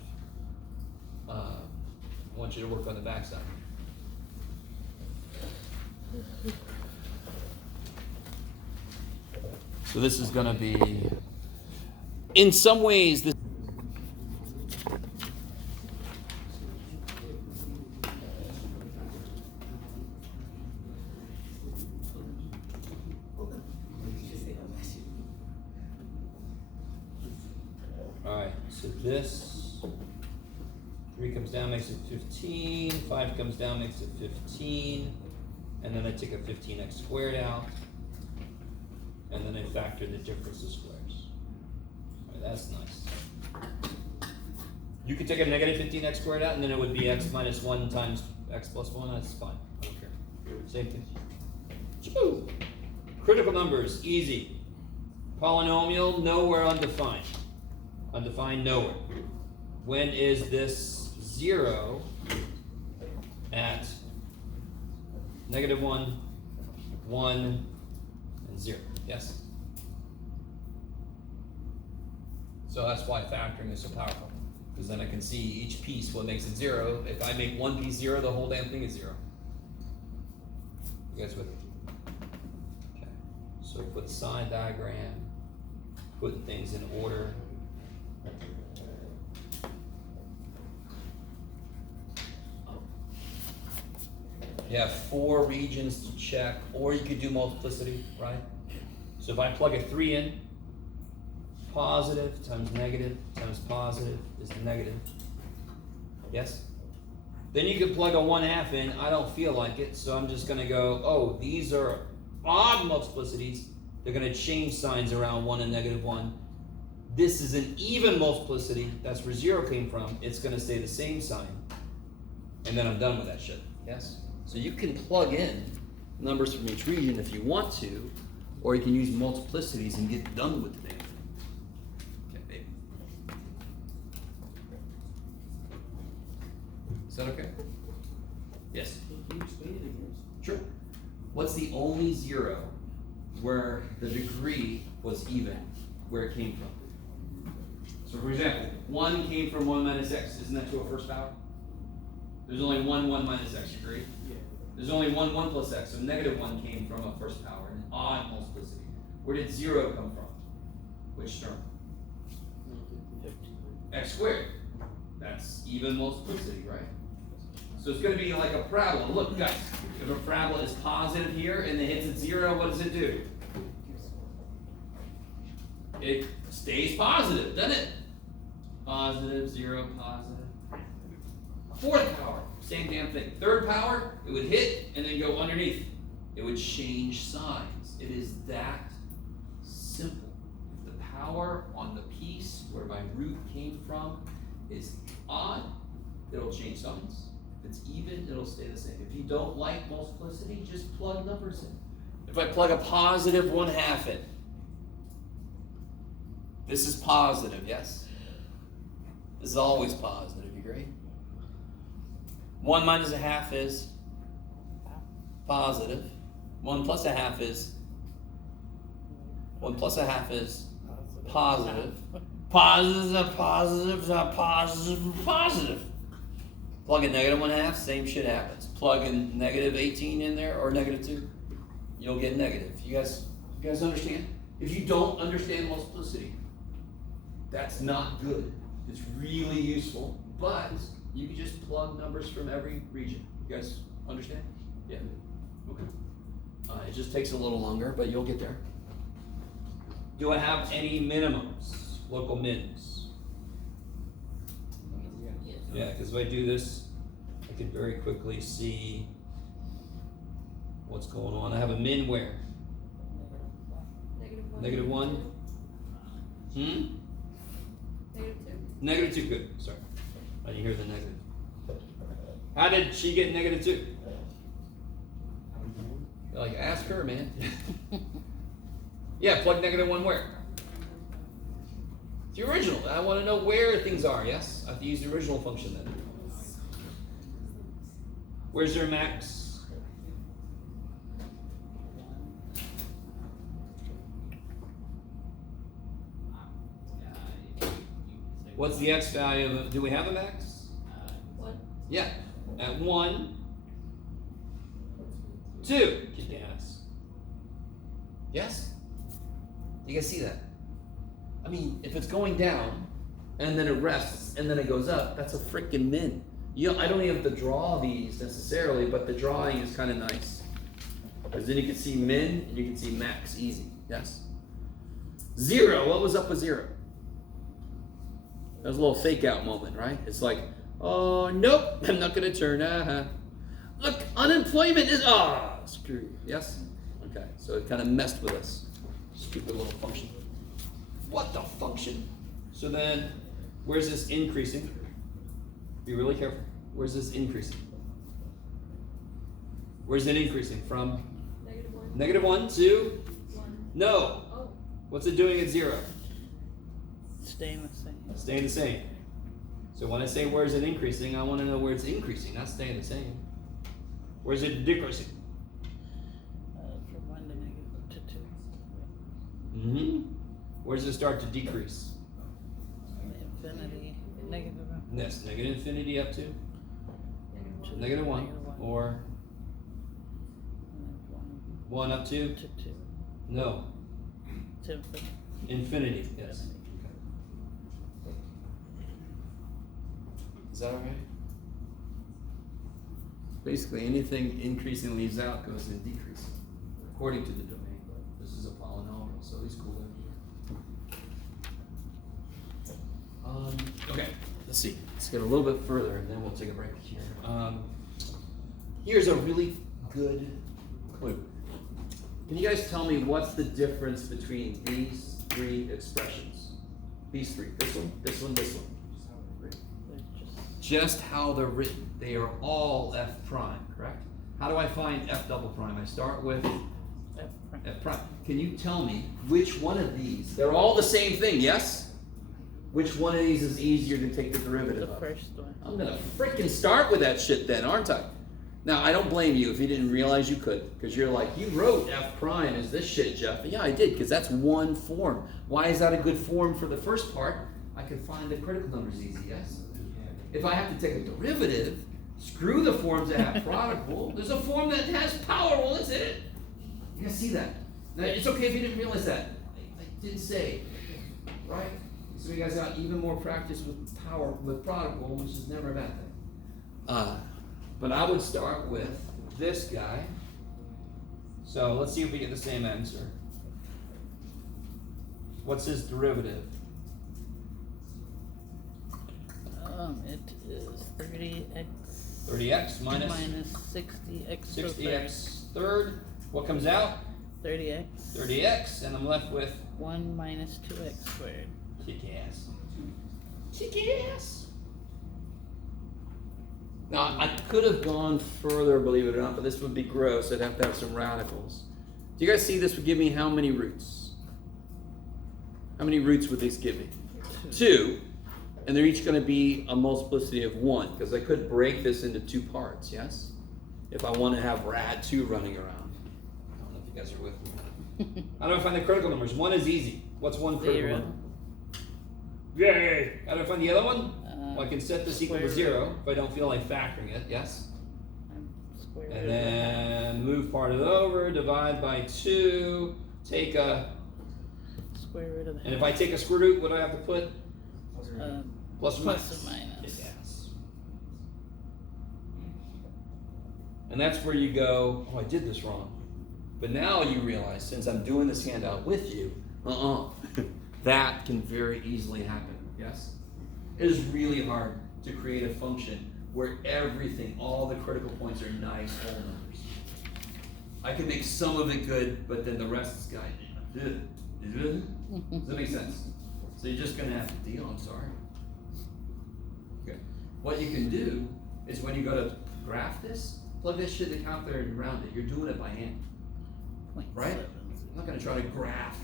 I want you to work on the backside. So this is going to be, in some ways, this. Alright, so this 3 comes down, makes it 15, 5 comes down, makes it 15, and then I take a 15x squared out, and then I factor the difference of squares. Alright, that's nice. You could take a negative 15x squared out, and then it would be x minus 1 times x plus 1, that's fine, I don't care. Same thing. Choo! Critical numbers, easy. Polynomial, nowhere undefined. Undefined, nowhere. When is this 0 at -1, 1, and 0? Yes? So that's why factoring is so powerful. Because then I can see each piece, what makes it 0. If I make one piece 0, the whole damn thing is 0. You guys with me? Okay. So put sign diagram, put things in order. You have 4 regions to check, or you could do multiplicity, right? So if I plug a 3 in, positive times negative times positive is negative. Yes? Then you could plug a 1/2 in. I don't feel like it, so I'm just going to go, oh, these are odd multiplicities. They're going to change signs around 1 and -1. This is an even multiplicity. That's where 0 came from. It's going to stay the same sign. And then I'm done with that shit. Yes? So you can plug in numbers from each region if you want to, or you can use multiplicities and get done with the damn thing. Okay, baby. Is that okay? Yes? Sure. What's the only 0 where the degree was even, where it came from? So for example, 1 came from 1 minus x. Isn't that to a first power? There's only 1 minus x, you agree? Yeah. There's only 1 plus x, so -1 came from a first power, an odd multiplicity. Where did 0 come from? Which term? X squared. That's even multiplicity, right? So it's gonna be like a parabola. Look, guys, if a parabola is positive here and it hits at 0, what does it do? It stays positive, doesn't it? Positive, 0, positive. Fourth power, same damn thing. Third power, it would hit and then go underneath. It would change signs. It is that simple. If the power on the piece where my root came from is odd, it'll change signs. If it's even, it'll stay the same. If you don't like multiplicity, just plug numbers in. If I plug a positive 1/2 in, this is positive, yes? This is always positive, you agree? 1 minus 1/2 is positive. 1 plus 1/2 is 1 plus 1/2 is positive. Positives are positives are positive are positive. Plug in negative 1/2, same shit happens. Plug in negative 18 in there or negative 2, you'll get negative. You guys understand? If you don't understand multiplicity, that's not good. It's really useful, but you can just plug numbers from every region. You guys understand? Yeah. Okay. It just takes a little longer, but you'll get there. Do I have any minimums? Local mins? Yeah, because if I do this, I can very quickly see what's going on. I have a min where? Negative 1. -1? Hmm? Negative 2. Negative 2, good. Sorry. I didn't hear the negative. How did she get negative 2? Like, ask her, man. Yeah, plug negative 1 where? The original. I want to know where things are, yes? I have to use the original function then. Where's their max? What's the x value of it? Do we have a max? 1. Yeah. At 1, 2. Yes. Yes? You guys see that? I mean, if it's going down, and then it rests, and then it goes up, that's a freaking min. I don't even have to draw these necessarily, but the drawing is kind of nice. Because then you can see min, and you can see max, easy. Yes? 0, what was up with 0? That was a little fake out moment, right? It's like, oh, nope, I'm not going to turn, Look, unemployment is, screw you. Yes? Okay, so it kind of messed with us. Stupid little function. What the function? So then, where's this increasing? Be really careful. Where's this increasing? Where's it increasing from? Negative 1. -1 to? 1. No. Oh. What's it doing at 0? Staying the same. Staying the same. So when I say where's it increasing, I want to know where it's increasing, not staying the same. Where's it decreasing? From 1 to negative to 2. Mm-hmm. Where does it start to decrease? Infinity. Negative 1. Yes, negative infinity up to? Negative 1. -1. Or And then 1 up to? 1 to 2. No. To infinity. Infinity, yes. Is that alright? Basically, anything increasing leaves out goes in decreasing, according to the domain. This is a polynomial, so he's cool. Okay, let's see. Let's get a little bit further, and then we'll take a break here. Here's a really good clue. Can you guys tell me what's the difference between these 3 expressions? These 3. This one, this one, this one. Just how they're written. They are all f prime, correct? How do I find f double prime? I start with F prime. f prime. Can you tell me which one of these? They're all the same thing, yes? Which one of these is easier to take the derivative The of? first one. I'm gonna freaking start with that shit then, aren't I? Now, I don't blame you if you didn't realize you could, because you're like, you wrote f prime as this shit, Jeff. Yeah, I did, because that's one form. Why is that a good form for the first part? I can find the critical numbers easy, yes? If I have to take a derivative, screw the forms that have product rule. There's a form that has power rule, that's it. You guys see that? Now, it's okay if you didn't realize that. I didn't say, right? So you guys got even more practice with power, with product rule, which is never a bad thing. But I would start with this guy. So let's see if we get the same answer. What's his derivative? It is 30x. 30x minus Minus 60x to the third. 60x third. What comes out? 30x. 30x, and I'm left with 1 minus 2x squared. kick ass. Kick ass. Now, I could have gone further, believe it or not, but this would be gross. I'd have to have some radicals. Do you guys see this would give me how many roots? How many roots would this give me? 2. And they're each going to be a multiplicity of 1, because I could break this into 2 parts, yes? If I want to have rad 2 running around. I don't know if you guys are with me. How do I find the critical numbers? 1 is easy. What's 1 critical 0. number? Yay! How do I find the other one? Well, I can set this equal to square 0 if I don't feel like factoring it, yes? Square root And of a half. then move part of it over, divide by 2, take a, Square root of the and if half. I take a square root, what do I have to put? Plus or minus? Plus or minus. Yes. And that's where you go, oh, I did this wrong. But now you realize, since I'm doing this handout with you, that can very easily happen, yes? It is really hard to create a function where everything, all the critical points are nice whole numbers. I can make some of it good, but then the rest is does that make sense? So you're just gonna have to deal, I'm sorry. Okay. What you can do is when you go to graph this, plug this shit in the calculator and round it. You're doing it by hand, right? I'm not gonna try to graph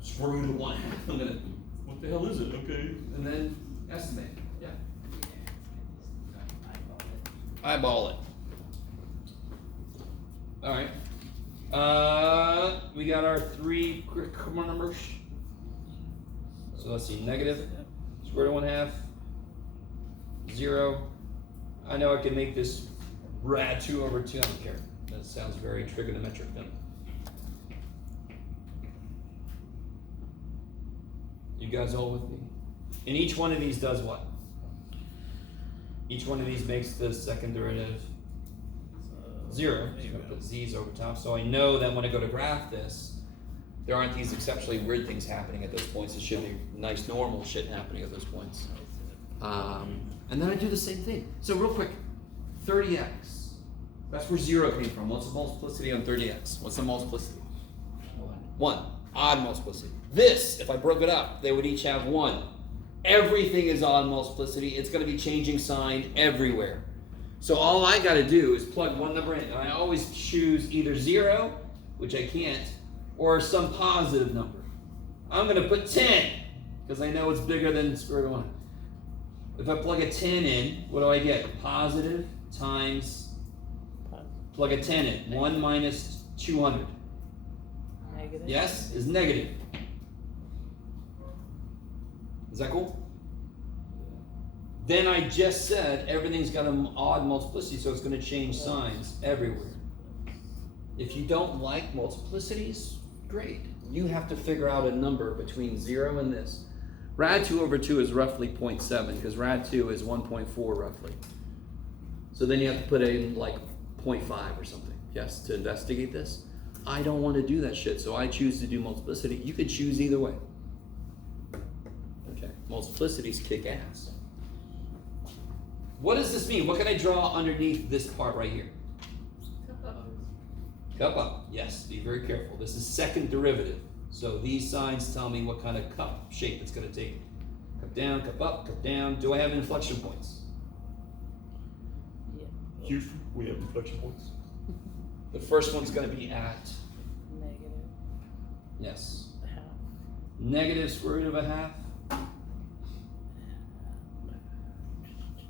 square root of 1. I'm gonna, what the hell is it? Okay. And then estimate, yeah. Eyeball it. All right. We got our 3 critical numbers. So let's see, negative, square root of 1/2, 0. I know I can make this rad 2 over 2, I don't care. That sounds very trigonometric, doesn't it? You guys all with me? And each one of these does what? Each one of these makes the second derivative 0. So I'm gonna put z's over top, so I know that when I go to graph this, there aren't these exceptionally weird things happening at those points. It should be nice, normal shit happening at those points. And then I do the same thing. So real quick, 30x. That's where 0 came from. What's the multiplicity on 30x? What's the multiplicity? 1. Odd multiplicity. This, if I broke it up, they would each have 1. Everything is odd multiplicity. It's going to be changing sign everywhere. So all I got to do is plug one number in. And I always choose either 0, which I can't, or some positive number. I'm going to put 10, because I know it's bigger than square root of 1. If I plug a 10 in, what do I get? Positive times, plug a 10 in. 1 minus 200. Negative. Yes, is negative. Is that cool? Then I just said everything's got an odd multiplicity, so it's going to change signs everywhere. If you don't like multiplicities, great. You have to figure out a number between 0 and this. Rad 2 over 2 is roughly 0.7, because rad 2 is 1.4 roughly. So then you have to put in like 0.5 or something, yes, to investigate this. I don't want to do that shit, so I choose to do multiplicity. You could choose either way. Okay, multiplicities kick ass. What does this mean? What can I draw underneath this part right here? Cup up, yes, be very careful. This is second derivative. So these signs tell me what kind of cup shape it's going to take. Cup down, cup up, cup down. Do I have inflection points? Yeah. Houston, we have inflection points. The first one's going to be at, Negative yes, half. negative square root of a half.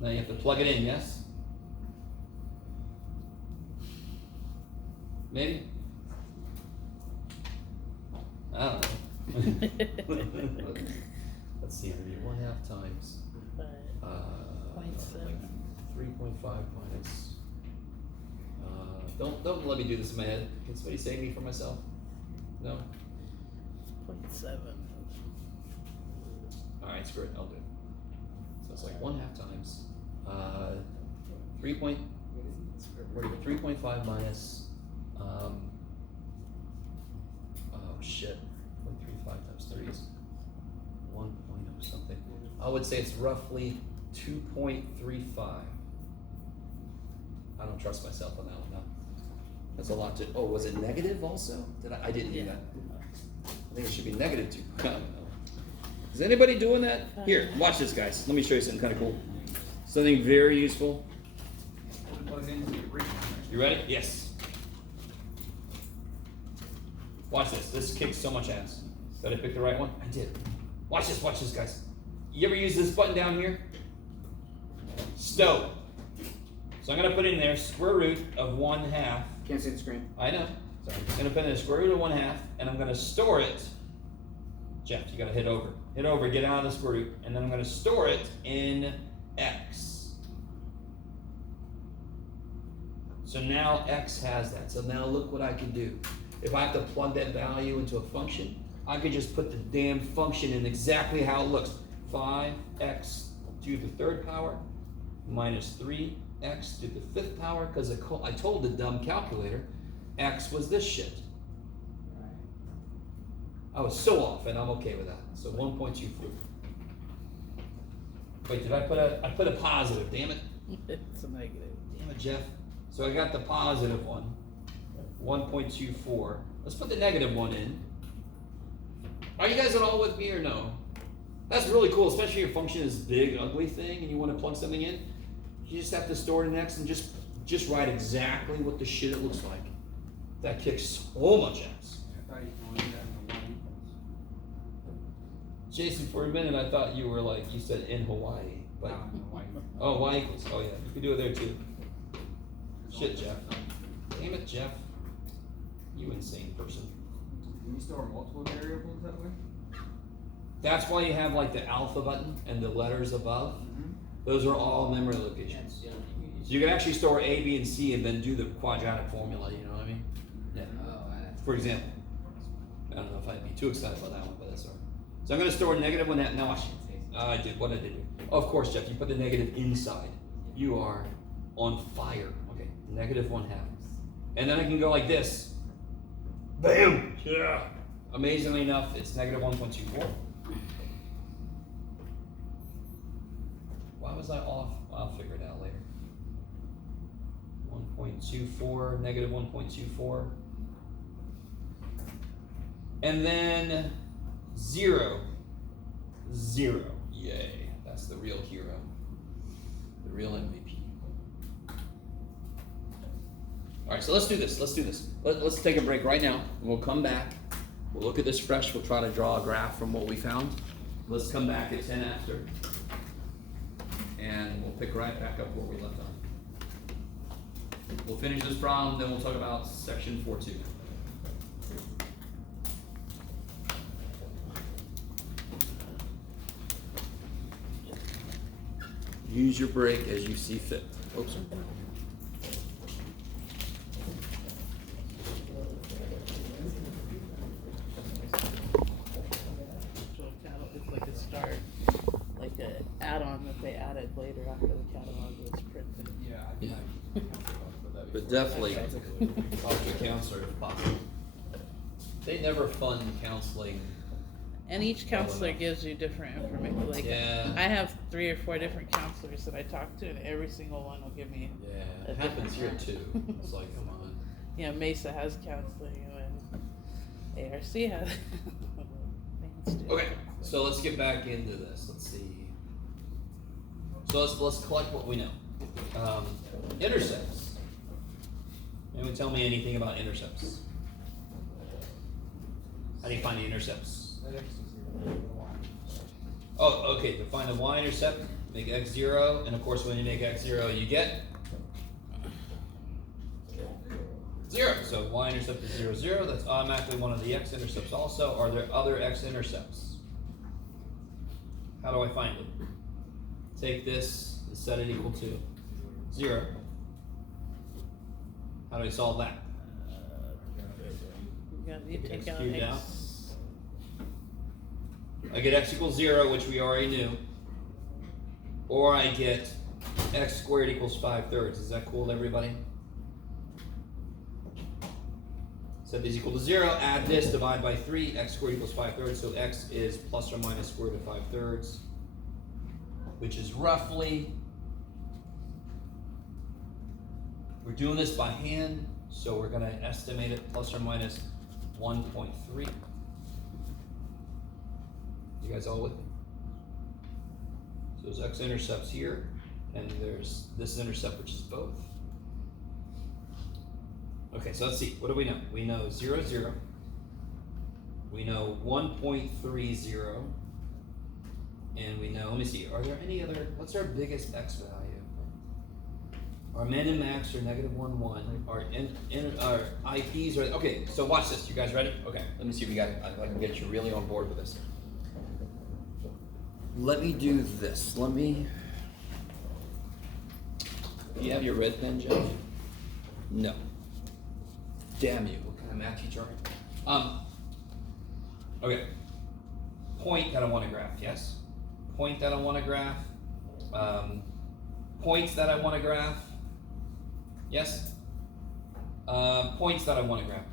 Now you have to plug it in, yes? Maybe? I don't know. Let's see, it'll be 1/2 times. But 0.7. Like 3.5 minus. Don't let me do this in my head. Can somebody save me from myself? No? 0.7. Alright, screw it, I'll do it. So it's like 1/2 times 3.5 minus oh shit, 0.35 times 30 is 1 point oh something. I would say it's roughly 2.35. I don't trust myself on that one, no. That's a lot to, oh, was it negative also? I didn't do Yeah. that. I think it should be negative 2. I don't know. Is anybody doing that? Here, watch this, guys. Let me show you something kind of cool. Something very useful. Plug it into your ring. You ready? Yes. Watch this. This kicks so much ass. Did I pick the right one? I did. Watch this, guys. You ever use this button down here? Stow. So I'm gonna put in there square root of 1/2. Can't see the screen. I know. So I'm gonna put in the square root of 1/2, and I'm gonna store it. Jeff, you gotta hit over. Hit over, get out of the square root, and then I'm gonna store it in x. So now x has that. So now look what I can do. If I have to plug that value into a function, I could just put the damn function in exactly how it looks. 5x to the 3rd power minus 3x to the 5th power, because I told the dumb calculator x was this shit. I was so off, and I'm okay with that. So 1.24. Wait, did I put a positive, damn it. It's a negative. Damn it, Jeff. So I got the positive one, 1.24. Let's put the negative one in. Are you guys at all with me or no? That's really cool, especially if your function is big, ugly thing, and you want to plug something in. You just have to store it in X and just write exactly what the shit it looks like. That kicks so much ass. I thought you could only do that in the 1 equals. Jason, for a minute I thought you were like, you said in Hawaii, but Not in the 1 equals. oh, Y equals. Oh yeah, you can do it there too. Shit, Jeff. Damn it, Jeff. You insane person. Can you store multiple variables that way? That's why you have like the alpha button and the letters above. Those are all memory locations. So you can actually store A, B, and C and then do the quadratic formula, you know what I mean? Yeah. For example. I don't know if I'd be too excited about that one, but that's all right. So I'm gonna store negative 1/2. Now watch. I did, what did I do? Oh, of course, Jeff, you put the negative inside. You are on fire. Okay, negative 1/2. And then I can go like this. Bam! Yeah. Amazingly enough, it's negative 1.24. Why was I off? I'll figure it out later. 1.24, negative 1.24. And then 0. 0. Yay. That's the real hero. The real MVP. Alright, so let's do this. Let's take a break right now. And we'll come back. We'll look at this fresh. We'll try to draw a graph from what we found. Let's come back at 10 after. And we'll pick right back up where we left off. We'll finish this problem, then we'll talk about section 4.2. Use your break as you see fit. Oops. It's like a start, like an add-on that they added later after the catalog was printed. Yeah. But definitely talk to a counselor if possible. They never fund counseling. And each counselor gives you different information. Like, Yeah. I have 3 or 4 different counselors that I talk to, and every single one will give me. Yeah, it happens here too. It's like, come on. Yeah, Mesa has counseling, and ARC has. Okay, so let's get back into this. Let's see. So let's collect what we know. Intercepts. Anyone tell me anything about intercepts? How do you find the intercepts? That X is 0. Oh, okay, to find the y-intercept, make x 0, and of course when you make x 0, you get 0. So y-intercept is 0, 0. That's automatically one of the x-intercepts also. Are there other x-intercepts? How do I find it? Take this and set it equal to 0. How do we solve that? You take out Cubed out. X. I get x equals 0, which we already knew, or I get x squared equals 5/3. Is that cool to everybody? Set these equal to 0, add this, divide by 3, x squared equals 5/3, so x is plus or minus square root of 5/3, which is roughly, we're doing this by hand, so we're gonna estimate it plus or minus 1.3. You guys all with me? So there's x-intercepts here, and there's this intercept, which is both. Okay, so let's see, what do we know? We know 0, 0. We know 1.30, and we know, let me see, are there any other, what's our biggest x value? Our min and max are -1, 1. Our IPs are, okay, so watch this, you guys ready? Okay, let me see if we got, I can get you really on board with this. Let me do this, do you have your red pen, Jeff? No. Damn you, what kind of math teacher are you? Okay. Point that I want to graph, yes? Point that I want to graph. Points that I want to graph. Yes? Points that I want to graph,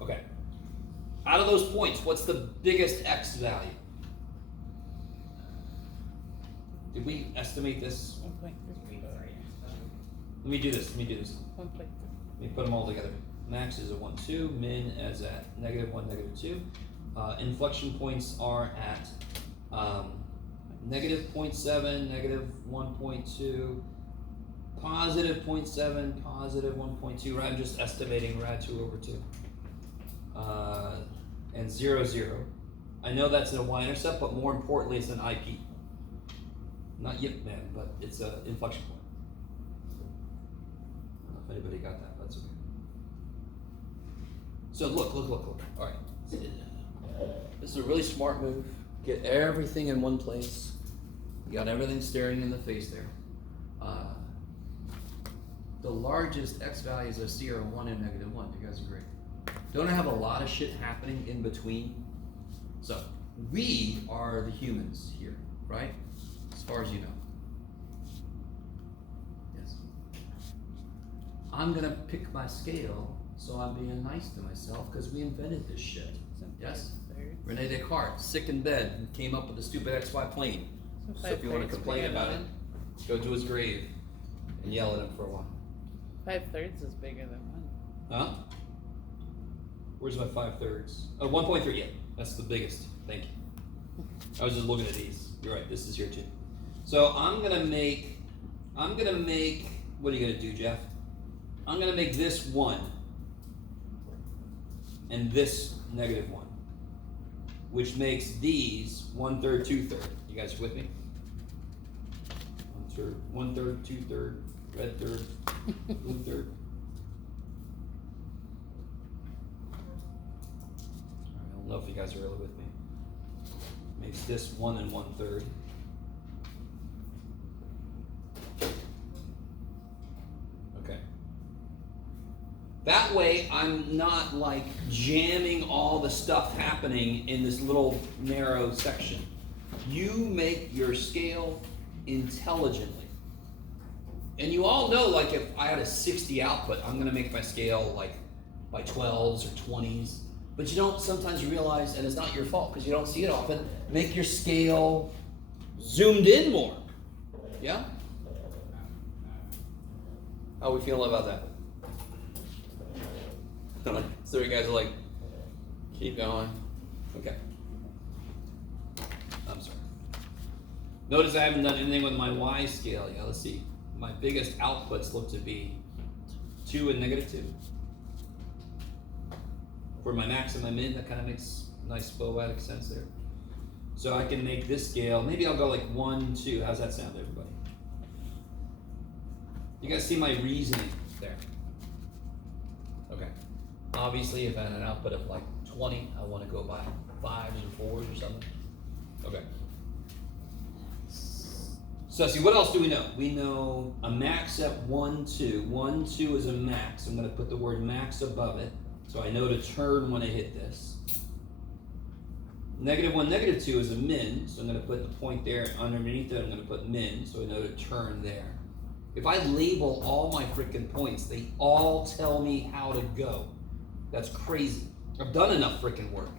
okay. Out of those points, what's the biggest x value? Did we estimate this? 1.3. Let me do this. 1.3. Let me put them all together. Max is a 1, 2. Min is at -1, -2. Inflection points are at -0.7, -1.2, +0.7, +1.2. Right? I'm just estimating rad 2 over 2. And 0, 0. I know that's a y-intercept, but more importantly, it's an IP. Not yip man, but it's an inflection point. I don't know if anybody got that, that's okay. So look. All right. This is a really smart move. Get everything in one place. You got everything staring in the face there. The largest x values I see are 1 and -1. Do you guys agree? Don't I have a lot of shit happening in between? So we are the humans here, right? As far as you know. Yes. I'm gonna pick my scale, so I'm being nice to myself because we invented this shit. Yes? Rene Descartes, sick in bed, came up with the stupid XY plane. So if you want to complain about it, go to his grave and yell at him for a while. 5/3 is bigger than 1. Huh? Where's my 5/3? Oh, 1.3, yeah, that's the biggest. Thank you. I was just looking at these. You're right, this is here too. So I'm gonna make, what are you gonna do, Jeff? I'm gonna make this 1 and this -1, which makes these 1/3, 2/3. You guys with me? 1/3, 2/3, red third, blue third. I don't know if you guys are really with me. Makes this 1 and 1/3. Okay. That way I'm not like jamming all the stuff happening in this little narrow section. You make your scale intelligently. And you all know, like, if I had a 60 output, I'm gonna make my scale like by 12s or 20s. But you don't sometimes realize, and it's not your fault because you don't see it often, make your scale zoomed in more. Yeah? How are we feeling about that? So you guys are like, keep going. Okay. I'm sorry. Notice I haven't done anything with my Y scale yet. Let's see. My biggest outputs look to be 2 and -2. For my max and my min, that kind of makes nice poetic sense there. So I can make this scale, maybe I'll go like 1, 2. How's that sound, everybody? You guys see my reasoning there? Okay. Obviously, if I had an output of like 20, I want to go by 5s or 4s or something. Okay. So see, what else do we know? We know a max at 1, 2. 1, 2 is a max. I'm going to put the word max above it, so I know to turn when I hit this. -1, -2 is a min, so I'm gonna put the point there. Underneath it, I'm gonna put min, so I know to turn there. If I label all my freaking points, they all tell me how to go. That's crazy. I've done enough freaking work.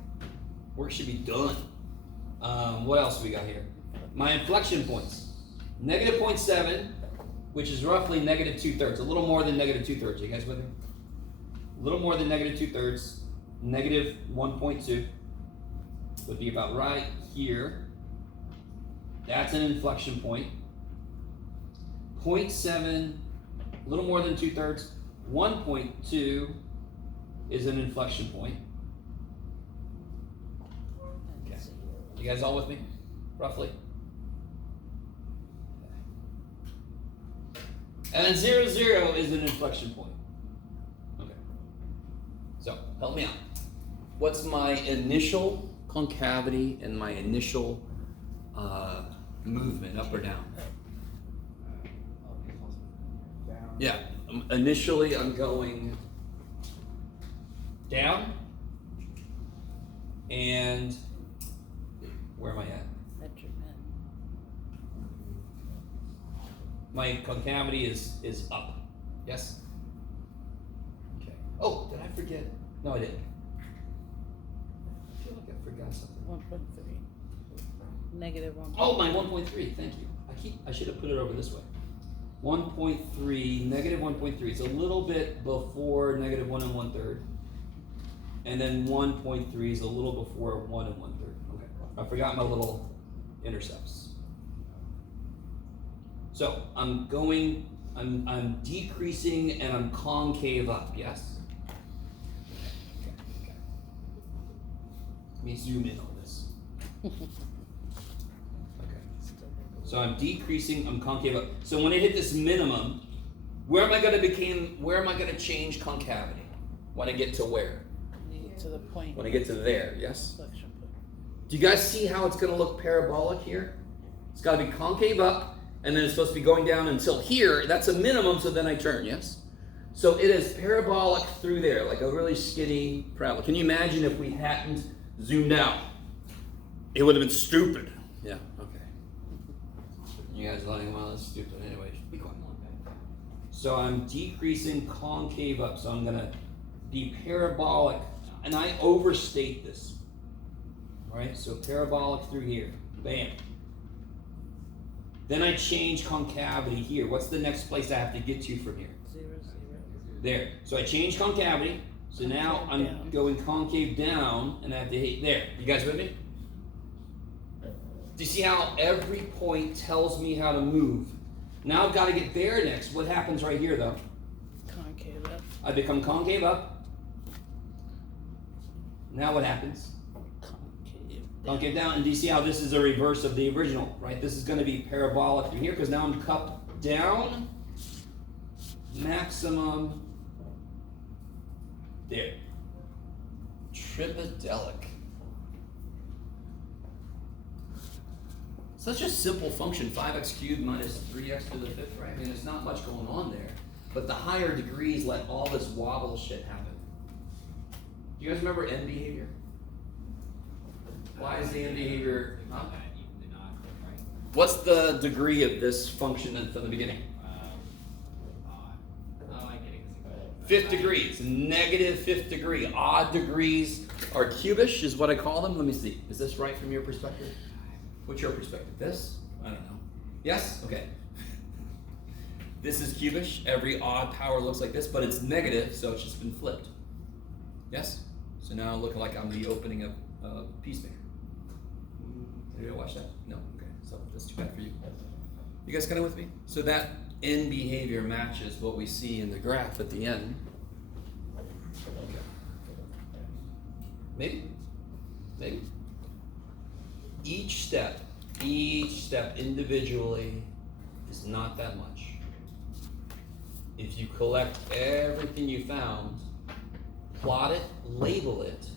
Work should be done. What else we got here? My inflection points. -0.7, which is roughly -2/3, a little more than -2/3. You guys with me? A little more than -2/3. -1.2 would be about right here. That's an inflection point. 0.7, a little more than 2/3. 1.2 is an inflection point. Okay. You guys all with me? Roughly? And then 0, 0 is an inflection point. Okay. So, help me out. What's my initial concavity and my initial movement, up or down? Down. Yeah, initially I'm going down, and where am I at? That's your min. My concavity is up. Yes? Okay. Oh, did I forget? No, I didn't. I feel like I forgot something. 1.3. -1. Oh, my 1.3, thank you. I should have put it over this way. 1.3, -1.3. It's a little bit before -1 1/3. And then 1.3 is a little before 1 1/3. Okay. I forgot my little intercepts. So I'm decreasing and I'm concave up, yes? Okay. Let me zoom in on this. So I'm decreasing, I'm concave up. So when I hit this minimum, where am I gonna change concavity? When I get to where? You get to the point. When I get to there, yes? Inflection point. Do you guys see how it's gonna look parabolic here? It's gotta be concave up, and then it's supposed to be going down until here. That's a minimum, so then I turn, yes? So it is parabolic through there, like a really skinny parabola. Can you imagine if we hadn't zoomed out? It would have been stupid. Yeah, okay. You guys are like, well, that's stupid anyway. Be quiet. So I'm decreasing concave up, so I'm gonna be parabolic, and I overstate this. All right, so parabolic through here, bam. Then I change concavity here. What's the next place I have to get to from here? 0, 0. There. So I change concavity. So now I'm Down. going concave down, and I have to hit there. You guys with me? Do you see how every point tells me how to move? Now I've got to get there next. What happens right here, though? Concave up. I become concave up. Now what happens? Concave down. Concave down. And do you see how this is a reverse of the original, right? This is going to be parabolic through here because now I'm cupped down. Maximum. There. Tripedelic. Such a simple function, 5x cubed minus 3x to the 5th, right? I mean, there's not much going on there. But the higher degrees let all this wobble shit happen. Do you guys remember end behavior? Why is the end behavior, huh? Even the not right. What's the degree of this function from the beginning? I get it. 5th degree, it's -5th degree. Odd degrees are cubish is what I call them. Let me see, is this right from your perspective? What's your perspective? This? I don't know. Yes? Okay. This is cubish. Every odd power looks like this, but it's negative, so it's just been flipped. Yes? So now I look like I'm the opening of Peacemaker. Did you watch that? No? Okay. So that's too bad for you. You guys kind of with me? So that end behavior matches what we see in the graph at the end. Okay. Maybe? Maybe? Each step individually is not that much. If you collect everything you found, plot it, label it,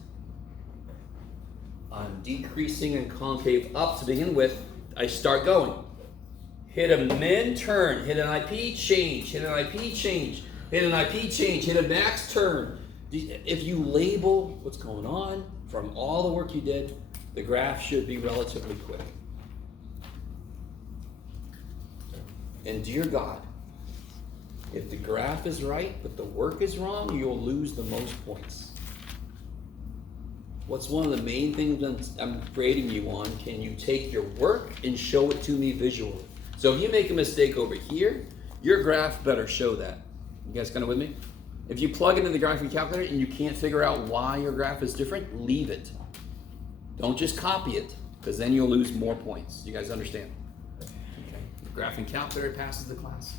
I'm decreasing and concave up to begin with, I start going. Hit a min turn, hit an IP change, hit an IP change, hit an IP change, hit a max turn. If you label what's going on from all the work you did, The graph should be relatively quick. And dear God, if the graph is right, but the work is wrong, you'll lose the most points. What's one of the main things I'm grading you on? Can you take your work and show it to me visually? So if you make a mistake over here, your graph better show that. You guys kind of with me? If you plug it into the graphing calculator and you can't figure out why your graph is different, leave it. Don't just copy it, because then you'll lose more points. You guys understand? Okay. The graphing calculator passes the class.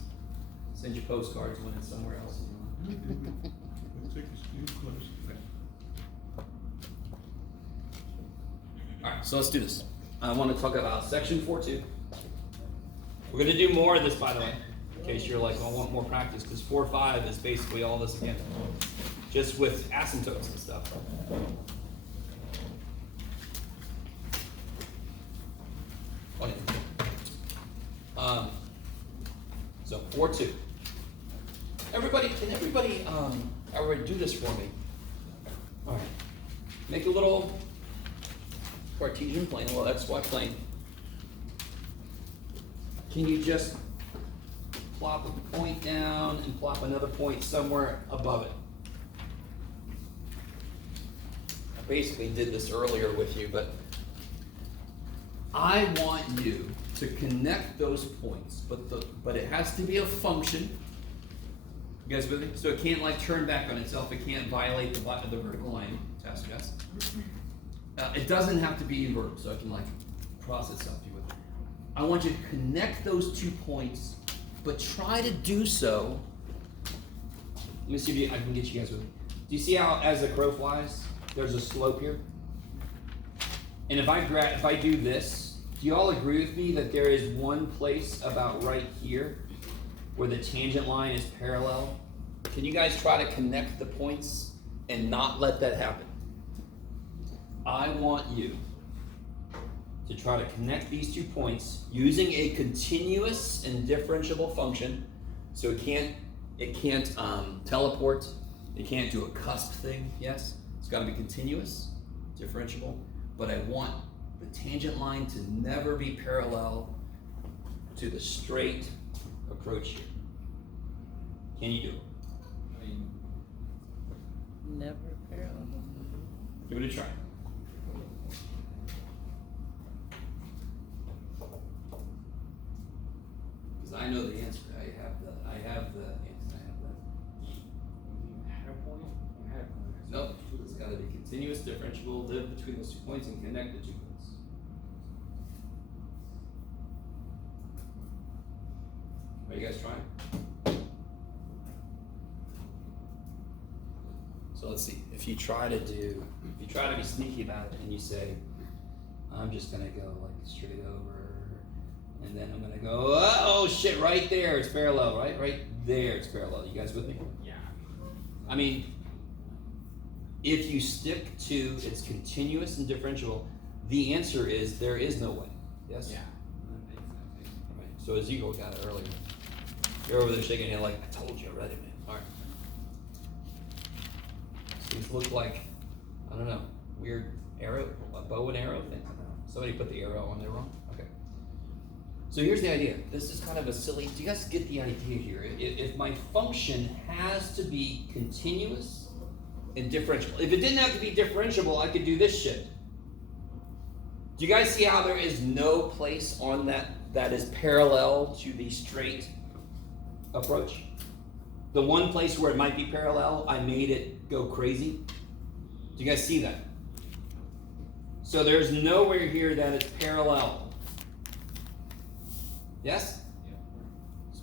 Send you postcards when it's somewhere else. Alright, so let's do this. I want to talk about section 4.2. We're going to do more of this, by the way, in case you're like, I want more practice, because 4.5 is basically all this again, just with asymptotes and stuff. So 4.2. Everybody, can everybody do this for me? All right. Make a little Cartesian plane, well, that's why plane. Can you just plop a point down and plop another point somewhere above it? I basically did this earlier with you, but I want you to connect those points, but it has to be a function. You guys with me? So it can't like turn back on itself. It can't violate the vertical line test. Yes. It doesn't have to be inverted, so it can like process itself. You with me? I want you to connect those 2 points, but try to do so. Let me see if I can get you guys with me. Do you see how, as the crow flies, there's a slope here? And if I do this, do you all agree with me that there is one place about right here where the tangent line is parallel? Can you guys try to connect the points and not let that happen? I want you to try to connect these 2 points using a continuous and differentiable function. So it can't teleport. It can't do a cusp thing. Yes, it's got to be continuous, differentiable. But I want the tangent line to never be parallel to the straight approach here. Can you do it? I mean, Never parallel. Give it a try. Because I know the answer. I have the answer. add a point? Add a point. Nope. It's got to be continuous, differentiable, live between those 2 points and connect the 2 points. Are you guys trying? So let's see. If you try to be sneaky about it and you say, I'm just gonna go like straight over, and then I'm gonna go, oh shit, right there, it's parallel, right? Right there, it's parallel. You guys with me? Yeah. I mean, if you stick to it's continuous and differentiable, the answer is there is no way. Yes? Yeah. That makes sense. Right. So as you got it earlier, you're over there shaking your head like, I told you already, man. All right. So these look like, I don't know, weird arrow, a bow and arrow thing. I don't know. Somebody put the arrow on there wrong. Okay. So here's the idea. This is kind of a silly. Do you guys get the idea here? If my function has to be continuous and differentiable. If it didn't have to be differentiable, I could do this shit. Do you guys see how there is no place on that is parallel to the straight approach? The one place where it might be parallel, I made it go crazy. Do you guys see that? So there's nowhere here that it's parallel. Yes? Yeah.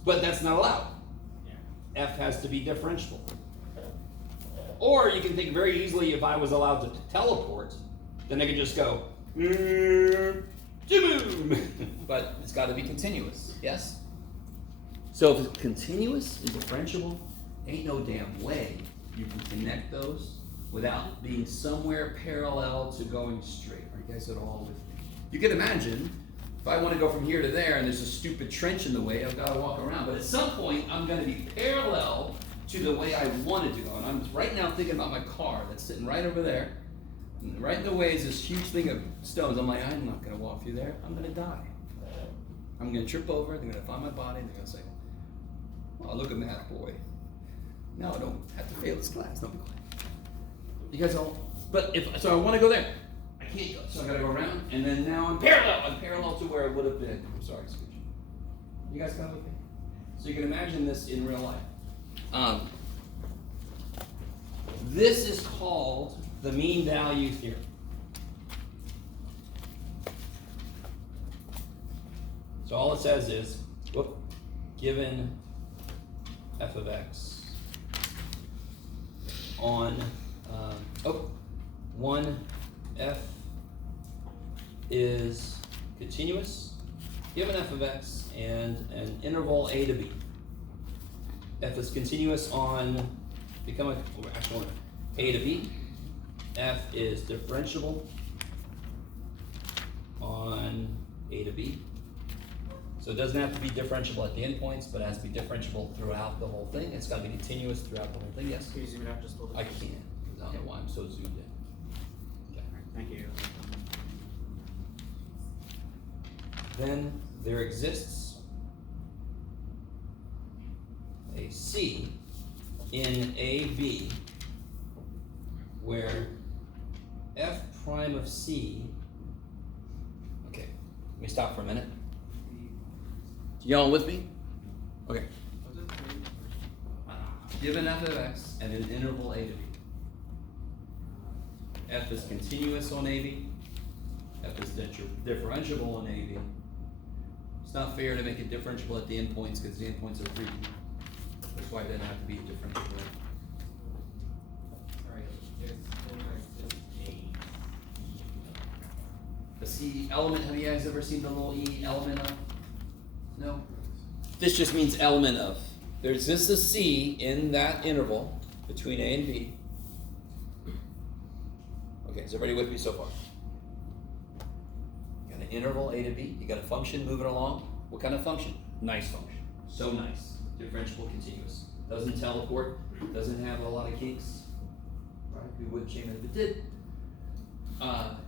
But that's not allowed. Yeah. F has to be differentiable. Or you can think very easily, if I was allowed to teleport, then I could just go, boom. But it's got to be continuous, yes? So if it's continuous and differentiable, ain't no damn way you can connect those without being somewhere parallel to going straight. Are you guys at all with me? You can imagine, if I want to go from here to there and there's a stupid trench in the way, I've got to walk around. But at some point, I'm going to be parallel to the way I wanted to go. And I'm right now thinking about my car that's sitting right over there. And right in the way is this huge thing of stones. I'm like, I'm not gonna walk through there. I'm gonna die. I'm gonna trip over. They're gonna find my body. And they're gonna say, "Oh, look at Math Boy. No, I don't have to fail this class. Don't be quiet." You guys all. But if so, I want to go there. I can't go, so I gotta go around. And then now I'm parallel. I'm parallel to where it would have been. I'm sorry, Scooch. You guys got with me? So you can imagine this in real life. This is called the mean value theorem. So all it says is, given f of x on, 1 f is continuous, given f of x and an interval a to b. F is continuous on, a to b. F is differentiable on a to b. So it doesn't have to be differentiable at the endpoints, but it has to be differentiable throughout the whole thing. It's got to be continuous throughout the whole thing. Yes? Can you zoom it out just a little bit? I can't, because I don't know why I'm so zoomed in. Okay. Thank you. Then there exists a C in AB where f prime of C, okay, let me stop for a minute. Y'all with me? Okay. Given f of x and an interval a to b. F is continuous on AB. F is differentiable on AB. It's not fair to make it differentiable at the endpoints because the endpoints are 3. That's why it doesn't have to be differentiable. Sorry, there's a. The C element, have you guys ever seen the little E element of? No? This just means element of. There's just a C in that interval between A and B. Okay, is everybody with me so far? You got an interval A to B, you got a function moving along. What kind of function? Nice function. So nice. Differentiable continuous. Doesn't teleport, doesn't have a lot of kinks. Right? We would change it if it did.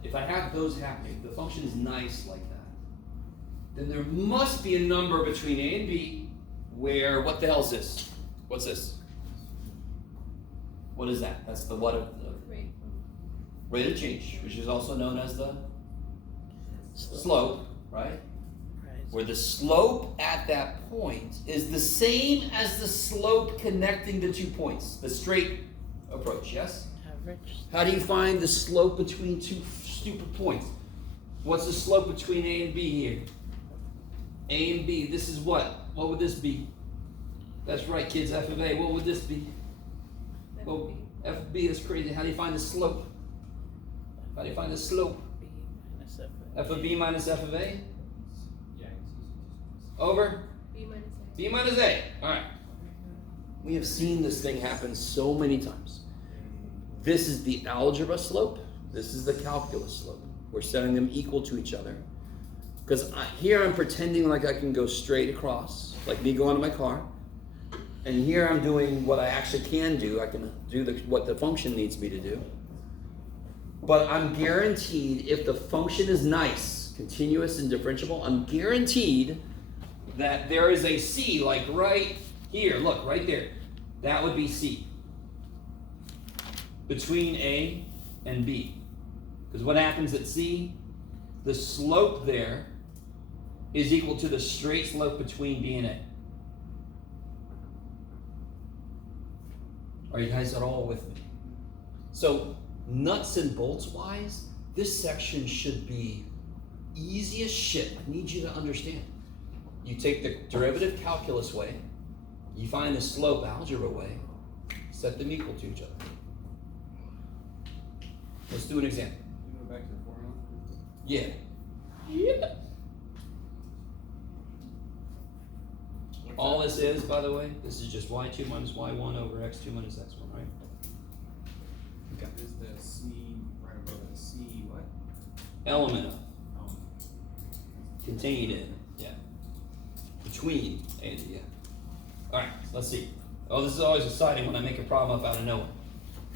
If I have those happening, the function is nice like that, then there must be a number between A and B where, what the hell is this? What's this? What is that? That's the what of the rate of change, which is also known as the slope, right? Right. Where the slope at that point is the same as the slope connecting the 2 points, the straight approach, yes? Average. How do you find the slope between 2 stupid points? What's the slope between A and B here? A and B, this is what? What would this be? That's right, kids, f of A. What would this be? Well, f of B is crazy. How do you find the slope? How do you find the slope? B minus F. F of B minus f of A? Yeah. Over? B minus A. B minus A. Alright. We have seen this thing happen so many times. This is the algebra slope. This is the calculus slope. We're setting them equal to each other. Because here I'm pretending like I can go straight across, like me going to my car. And here I'm doing what I actually can do. I can do what the function needs me to do. But I'm guaranteed if the function is nice, continuous and differentiable, I'm guaranteed that there is a C, like right here, look, right there. That would be C. Between A and B. Because what happens at C? The slope there is equal to the straight slope between B and A. Are you guys at all with me? So, nuts and bolts wise, this section should be easy as shit. I need you to understand. You take the derivative calculus way, you find the slope algebra way, set them equal to each other. Let's do an example. You go back to the formula? Yeah. Yep. All this is, by the way, this is just y2 minus y1 over x2 minus x1, right? Okay. Is the C right above the C what? Element of, Oh, contained in, yeah. Between A and B, yeah. Alright, let's see. Oh, this is always exciting when I make a problem up out of nowhere.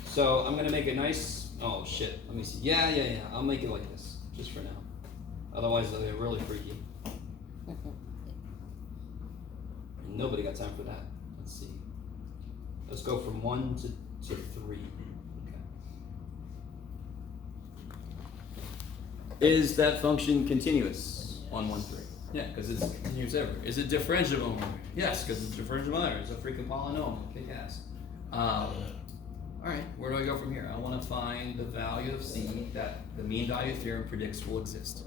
So I'm gonna make a nice Oh shit, let me see. Yeah. I'll make it like this, just for now. Otherwise, they'll get really freaky. Nobody got time for that. Let's see. Let's go from 1 to 3. Okay. Is that function continuous on 1, 3? Yeah, because it's continuous everywhere. Is it differentiable on 1, 3? Yes, because it's differentiable everywhere. It's a freaking polynomial. Kick ass. Alright, where do I go from here? I want to find the value of C that the mean value theorem predicts will exist.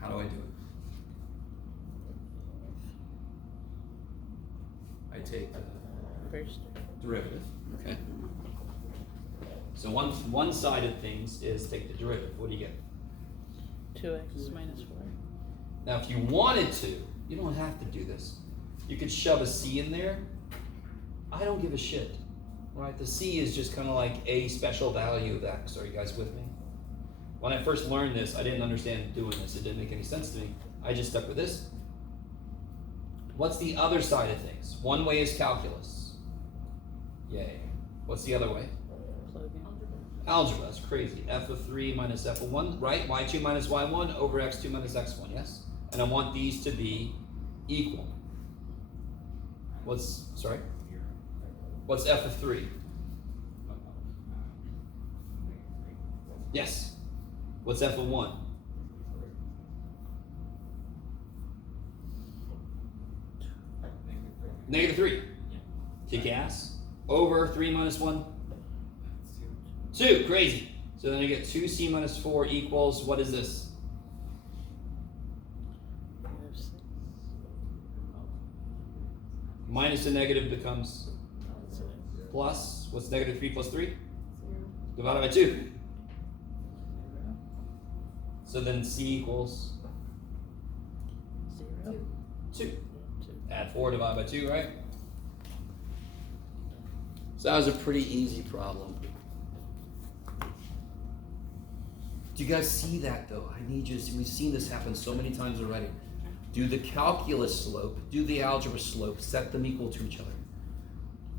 How do I do it? I take the First. derivative. Okay. So one side of things is take the derivative. What do you get? 2x minus 4. Now, if you wanted to, you don't have to do this. You could shove a C in there. I don't give a shit. Right? The C is just kind of like a special value of x. Are you guys with me? When I first learned this, I didn't understand doing this. It didn't make any sense to me. I just stuck with this. What's the other side of things? One way is calculus. Yay. What's the other way? Plug in. Algebra. That's crazy. F of 3 minus F of 1, right? Y2 minus Y1 over X2 minus X1, yes? And I want these to be equal. What's F of 3? Yes. What's F of 1? Negative 3. Kick ass. Over 3 minus 1? 2. Crazy. So then I get 2C minus 4 equals, what is this? Negative 6. Minus a negative becomes That's it. plus. What's negative 3 plus 3? 0. Divided by 2. So then C equals 0. 2. 2. Add 4 divided by 2, right? So that was a pretty easy problem. Do you guys see that though? I need you to see, we've seen this happen so many times already. Do the calculus slope, do the algebra slope, set them equal to each other.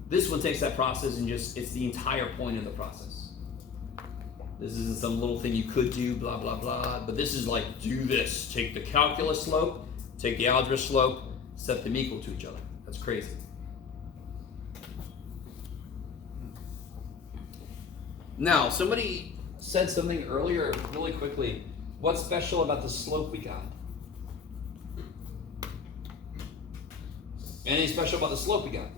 This one takes that process and just, it's the entire point of the process. This isn't some little thing you could do, blah, blah, blah, but this is like, do this. Take the calculus slope, take the algebra slope, set them equal to each other. That's crazy. Now, somebody said something earlier really quickly. What's special about the slope we got? Anything special about the slope we got?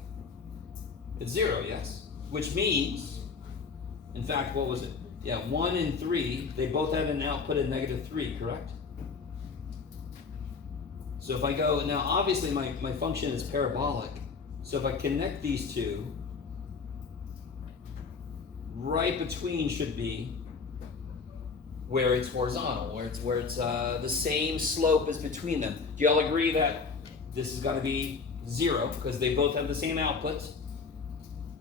It's 0, yes? Which means, in fact, what was it? Yeah, 1 and 3, they both had an output of negative 3, correct? So if I go, now obviously my function is parabolic. So if I connect these two, right between should be where it's horizontal, where it's the same slope as between them. Do y'all agree that this is gonna be 0 because they both have the same output?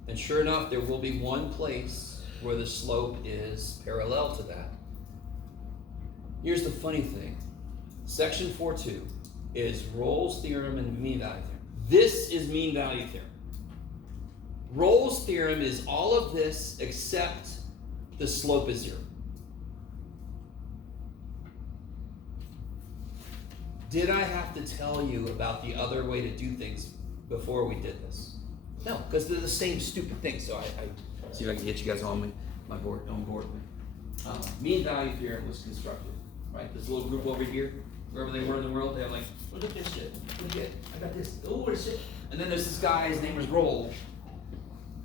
And sure enough, there will be one place where the slope is parallel to that. Here's the funny thing. Section 4.2 is Rolle's theorem and mean value theorem. This is mean value theorem. Rolle's theorem is all of this except the slope is 0. Did I have to tell you about the other way to do things before we did this? No, because they're the same stupid thing. So I see if I can get you guys on board with me. Mean value theorem was constructed, right? This little group over here, wherever they were in the world, they're like, look at this shit. Look at, I got this. Oh, what is shit? And then there's this guy, his name is Roll.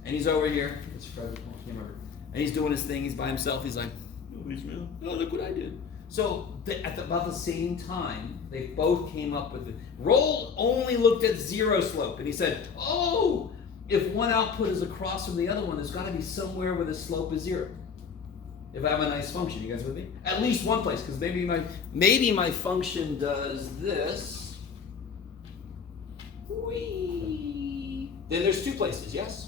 And he's over here. It's Fred, I can't remember. And he's doing his thing. He's by himself. He's like, nobody's real. Oh, look what I did. So about the same time, they both came up with it. Roll only looked at 0 slope, and he said, oh, if one output is across from the other one, there's got to be somewhere where the slope is 0. If I have a nice function, you guys with me? At least one place, because maybe my function does this. Whee! Then there's 2 places, yes?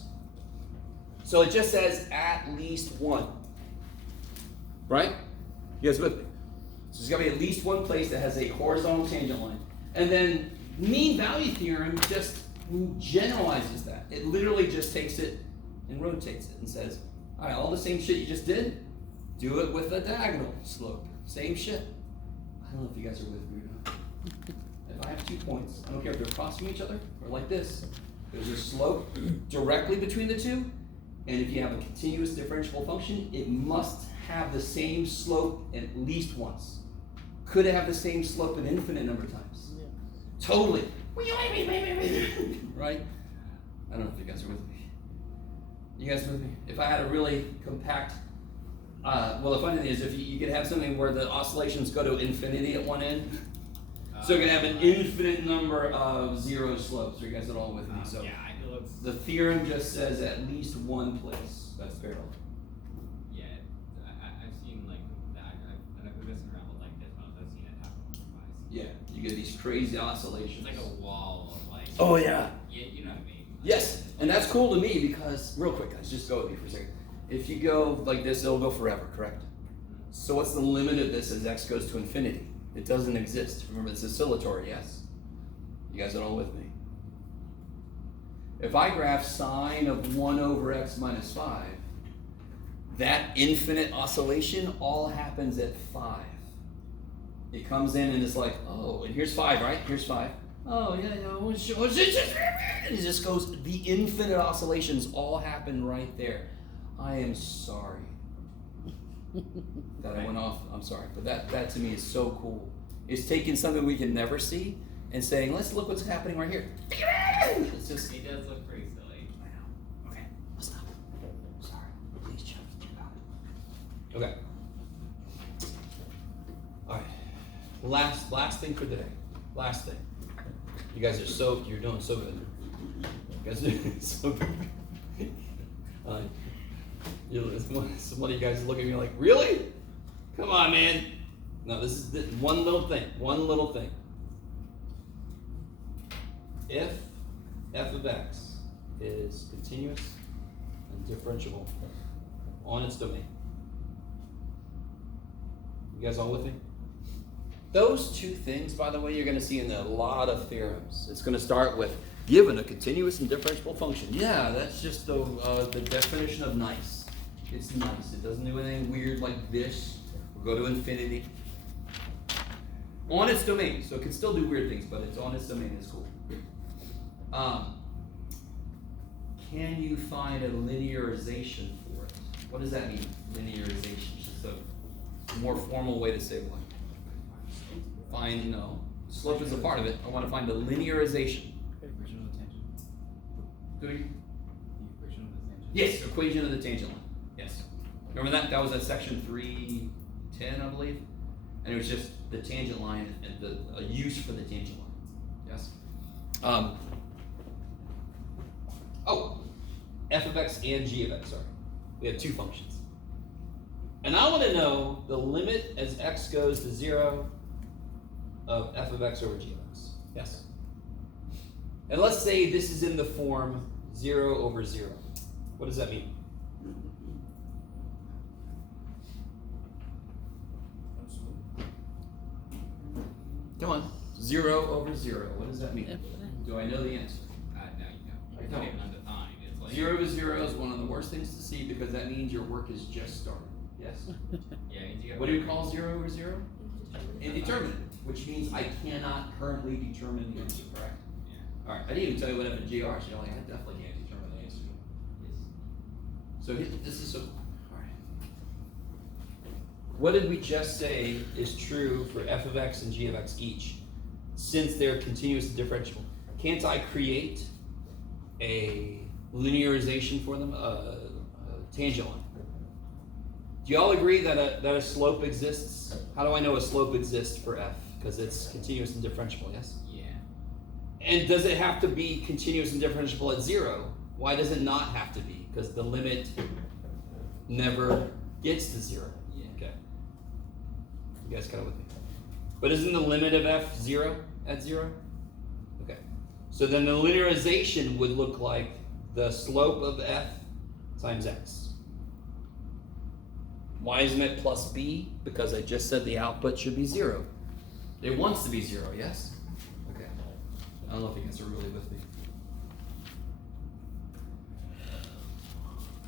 So it just says at least 1. Right? You guys with me? So there's got to be at least one place that has a horizontal tangent line. And then mean value theorem just generalizes that. It literally just takes it and rotates it and says, all right, all the same shit you just did, Do it with a diagonal slope. Same shit. I don't know if you guys are with me or not. If I have 2 points, I don't care if they're across from each other or like this. There's a slope directly between the two, and if you have a continuous differentiable function, it must have the same slope at least once. Could it have the same slope an infinite number of times? Yeah. Totally. Right? I don't know if you guys are with me. You guys with me? If I had a really compact, well, the funny thing is, if you could have something where the oscillations go to infinity at one end, so you can have an infinite number of zero slopes. Are you guys at all with me? So yeah, it looks. the theorem just says at least one place. That's parallel. Yeah, I've seen like that. I've been messing around with like this one. I've seen it happen once or twice. Yeah, you get these crazy oscillations. It's like a wall of like. Oh yeah. Yeah, you know what I mean. Yes, and that's cool to me because, real quick guys, just go with me for a second. If you go like this, it'll go forever, correct? So what's the limit of this as x goes to infinity? It doesn't exist. Remember, it's oscillatory, yes? You guys are all with me? If I graph sine of 1 over x minus 5, that infinite oscillation all happens at 5. It comes in and it's like, oh, and here's 5, right? Here's 5. Oh, yeah, and it just goes, the infinite oscillations all happen right there. I am sorry that I went off. I'm sorry, but that to me is so cool. It's taking something we can never see and saying, let's look what's happening right here. It's just. It does look pretty silly. I know. Okay, let's stop. Sorry. Please check it out. Okay. All right. Last thing for today. Last thing. You guys are you're doing so good. You guys are doing so good. One of you guys look at me like, really? Come on, man. No, this is one little thing. One little thing. If f of x is continuous and differentiable on its domain. You guys all with me? Those two things, by the way, you're going to see in a lot of theorems. It's going to start with given a continuous and differentiable function. Yeah, that's just the definition of nice. It's nice. It doesn't do anything weird like this. We'll go to infinity. On its domain, so it can still do weird things, but it's on its domain. It's cool. Can you find a linearization for it? What does that mean? Linearization. Just a more formal way to say what? Find, no. Slope is a part of it. I want to find a linearization. Equation of the tangent. Do you? The equation of the tangent. Yes, equation of the tangent line. Yes. Remember that? That was at section 310, I believe. And it was just the tangent line and a use for the tangent line. Yes. F of x and g of x. Sorry, we have two functions, and I want to know the limit as x goes to 0 of f of x over g of x. Yes. And let's say this is in the form 0 over 0. What does that mean? Come on. 0 over 0. What does that mean? Do I know the answer? No, you know. It's I not don't. even undefined. It's like 0 to 0 is one of the worst things to see because that means your work is just started. Yes? Yeah, you gotta What do you call 0 over 0? Indeterminate, which means I cannot currently determine the answer, correct? Yeah. Alright, I didn't even tell you what f of g are, so you're like, I definitely can't determine the answer. So this is so. Alright. What did we just say is true for f of x and g of x each? Since they're continuous and differentiable, can't I create a linearization for them, a tangent line? Do you all agree that a slope exists? How do I know a slope exists for f? Because it's continuous and differentiable, yes? Yeah. And does it have to be continuous and differentiable at 0? Why does it not have to be? Because the limit never gets to 0. Yeah. Okay. You guys kind of with me? But isn't the limit of f 0 at 0? Okay. So then the linearization would look like the slope of f times x. Why isn't it plus b? Because I just said the output should be 0. It wants to be 0, yes? Okay. I don't know if you guys are really with me.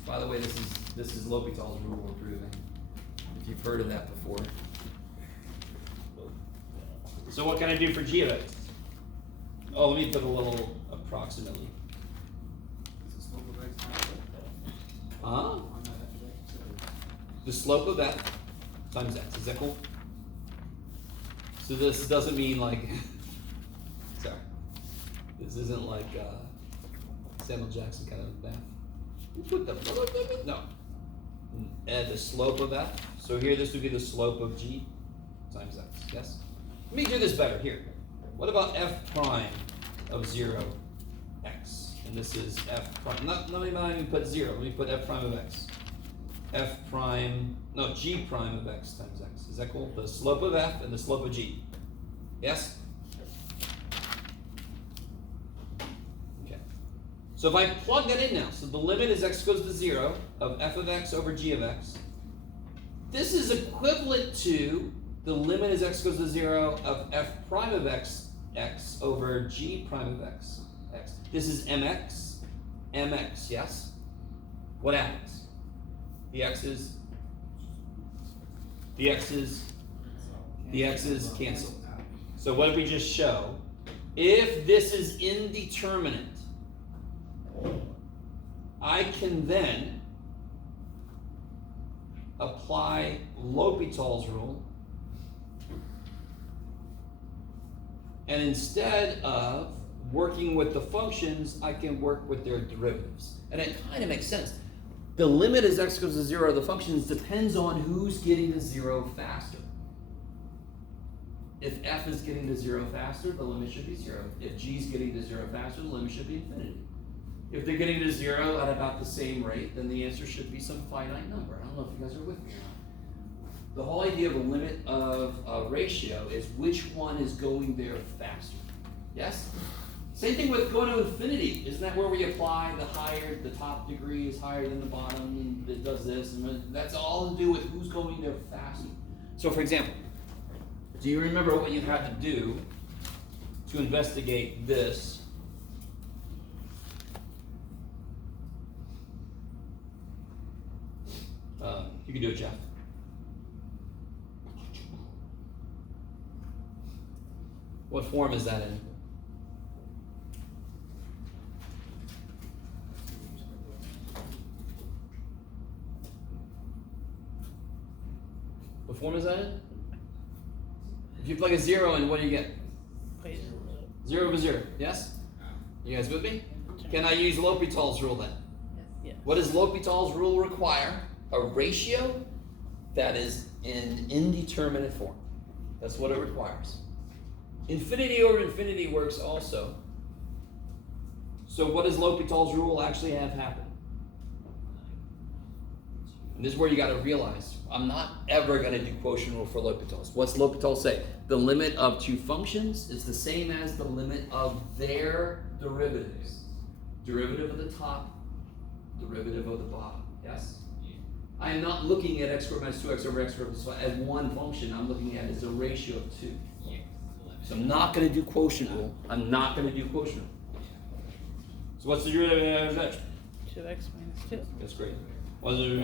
By the way, this is L'Hopital's rule we're proving. if you've heard of that before. So what can I do for g of x? Oh, let me put a little approximately. Is the slope of x minus what? Huh? On that after that, so The slope of f times x. Is that cool? So this doesn't mean like, sorry, this isn't like Samuel Jackson kind of math. You put the, no. Add the slope of f. So here this would be the slope of g times x, yes? Let me do this better here. What about f prime of 0, x? And this is f prime, not even put 0, let me put f prime of x. F prime, no, g prime of x times x. Is that cool? The slope of f and the slope of g. Yes? Okay. So if I plug that in now, so the limit as x goes to 0 of f of x over g of x, this is equivalent to the limit as x goes to 0 of f prime of x over g prime of x. This is mx, yes? What happens? The x's cancel. So what did we just show? If this is indeterminate, I can then apply L'Hopital's rule, and instead of working with the functions, I can work with their derivatives. And it kind of makes sense. The limit as x goes to 0 of the functions depends on who's getting to 0 faster. If f is getting to 0 faster, the limit should be 0. If g is getting to 0 faster, the limit should be infinity. If they're getting to 0 at about the same rate, then the answer should be some finite number. I don't know if you guys are with me or not. The whole idea of a limit of a ratio is which one is going there faster. Yes? Same thing with going to infinity. Isn't that where we apply the top degree is higher than the bottom, and it does this, and that's all to do with who's going there faster. So for example, do you remember what you had to do to investigate this? You can do it, Jeff. What form is that in? What form is that in? If you plug a 0 in, what do you get? 0 over 0, yes? You guys with me? Can I use L'Hopital's rule then? Yes. What does L'Hopital's rule require? A ratio that is in indeterminate form. That's what it requires. Infinity over infinity works also. So what does L'Hopital's rule actually have happen? And this is where you got to realize, I'm not ever going to do quotient rule for L'Hopital's. What's L'Hopital say? The limit of two functions is the same as the limit of their derivatives. Derivative of the top, derivative of the bottom. Yes? I am not looking at x squared minus 2x over x squared plus 5 as one function. I'm looking at it as a ratio of 2. So I'm not going to do quotient rule. I'm not going to do quotient rule. So what's the derivative of x? 2x minus 2. That's great. What's it?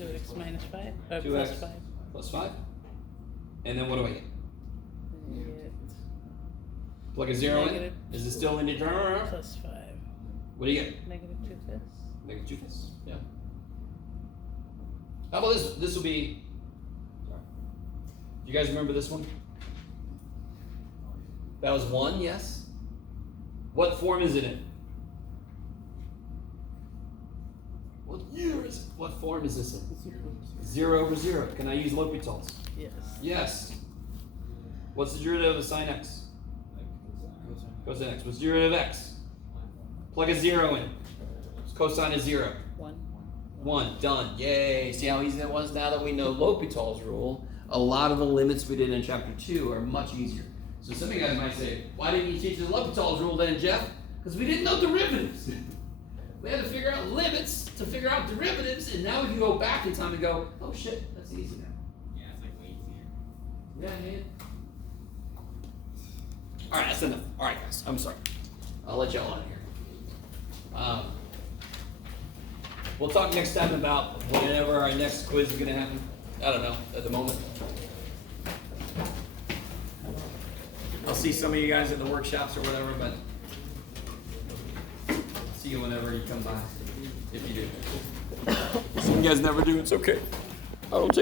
2x minus 5. Or 2x plus 5. plus 5. And then what do I get? You get Plug a 0 in. Negative. Is it still indeterminate? plus 5. What do you get? Negative 2/5. Negative 2/5. Yeah. How about this? This will be. Sorry. You guys remember this one? That was 1, yes? What form is it in? What year is it? What form is this in? 0 over 0. Can I use L'Hopital's? Yes. Yes. What's the derivative of sine x? Cosine x. What's the derivative of x? Plug a 0 in. Cosine is 0. 1. 1. Done. Yay. See how easy that was? Now that we know L'Hopital's rule, a lot of the limits we did in chapter 2 are much easier. So some of you guys might say, why didn't you teach the L'Hopital's rule then, Jeff? Because we didn't know derivatives. We had to figure out limits to figure out derivatives, and now we can go back in time and go, oh shit, that's easy now. Yeah, it's like way easier. Yeah, man. Alright, that's enough. Alright, guys, I'm sorry. I'll let y'all out of here. We'll talk next time about whenever our next quiz is going to happen. I don't know, at the moment. I'll see some of you guys at the workshops or whatever, but I'll see you whenever you come by, if you do. Some guys never do, it's okay. I don't take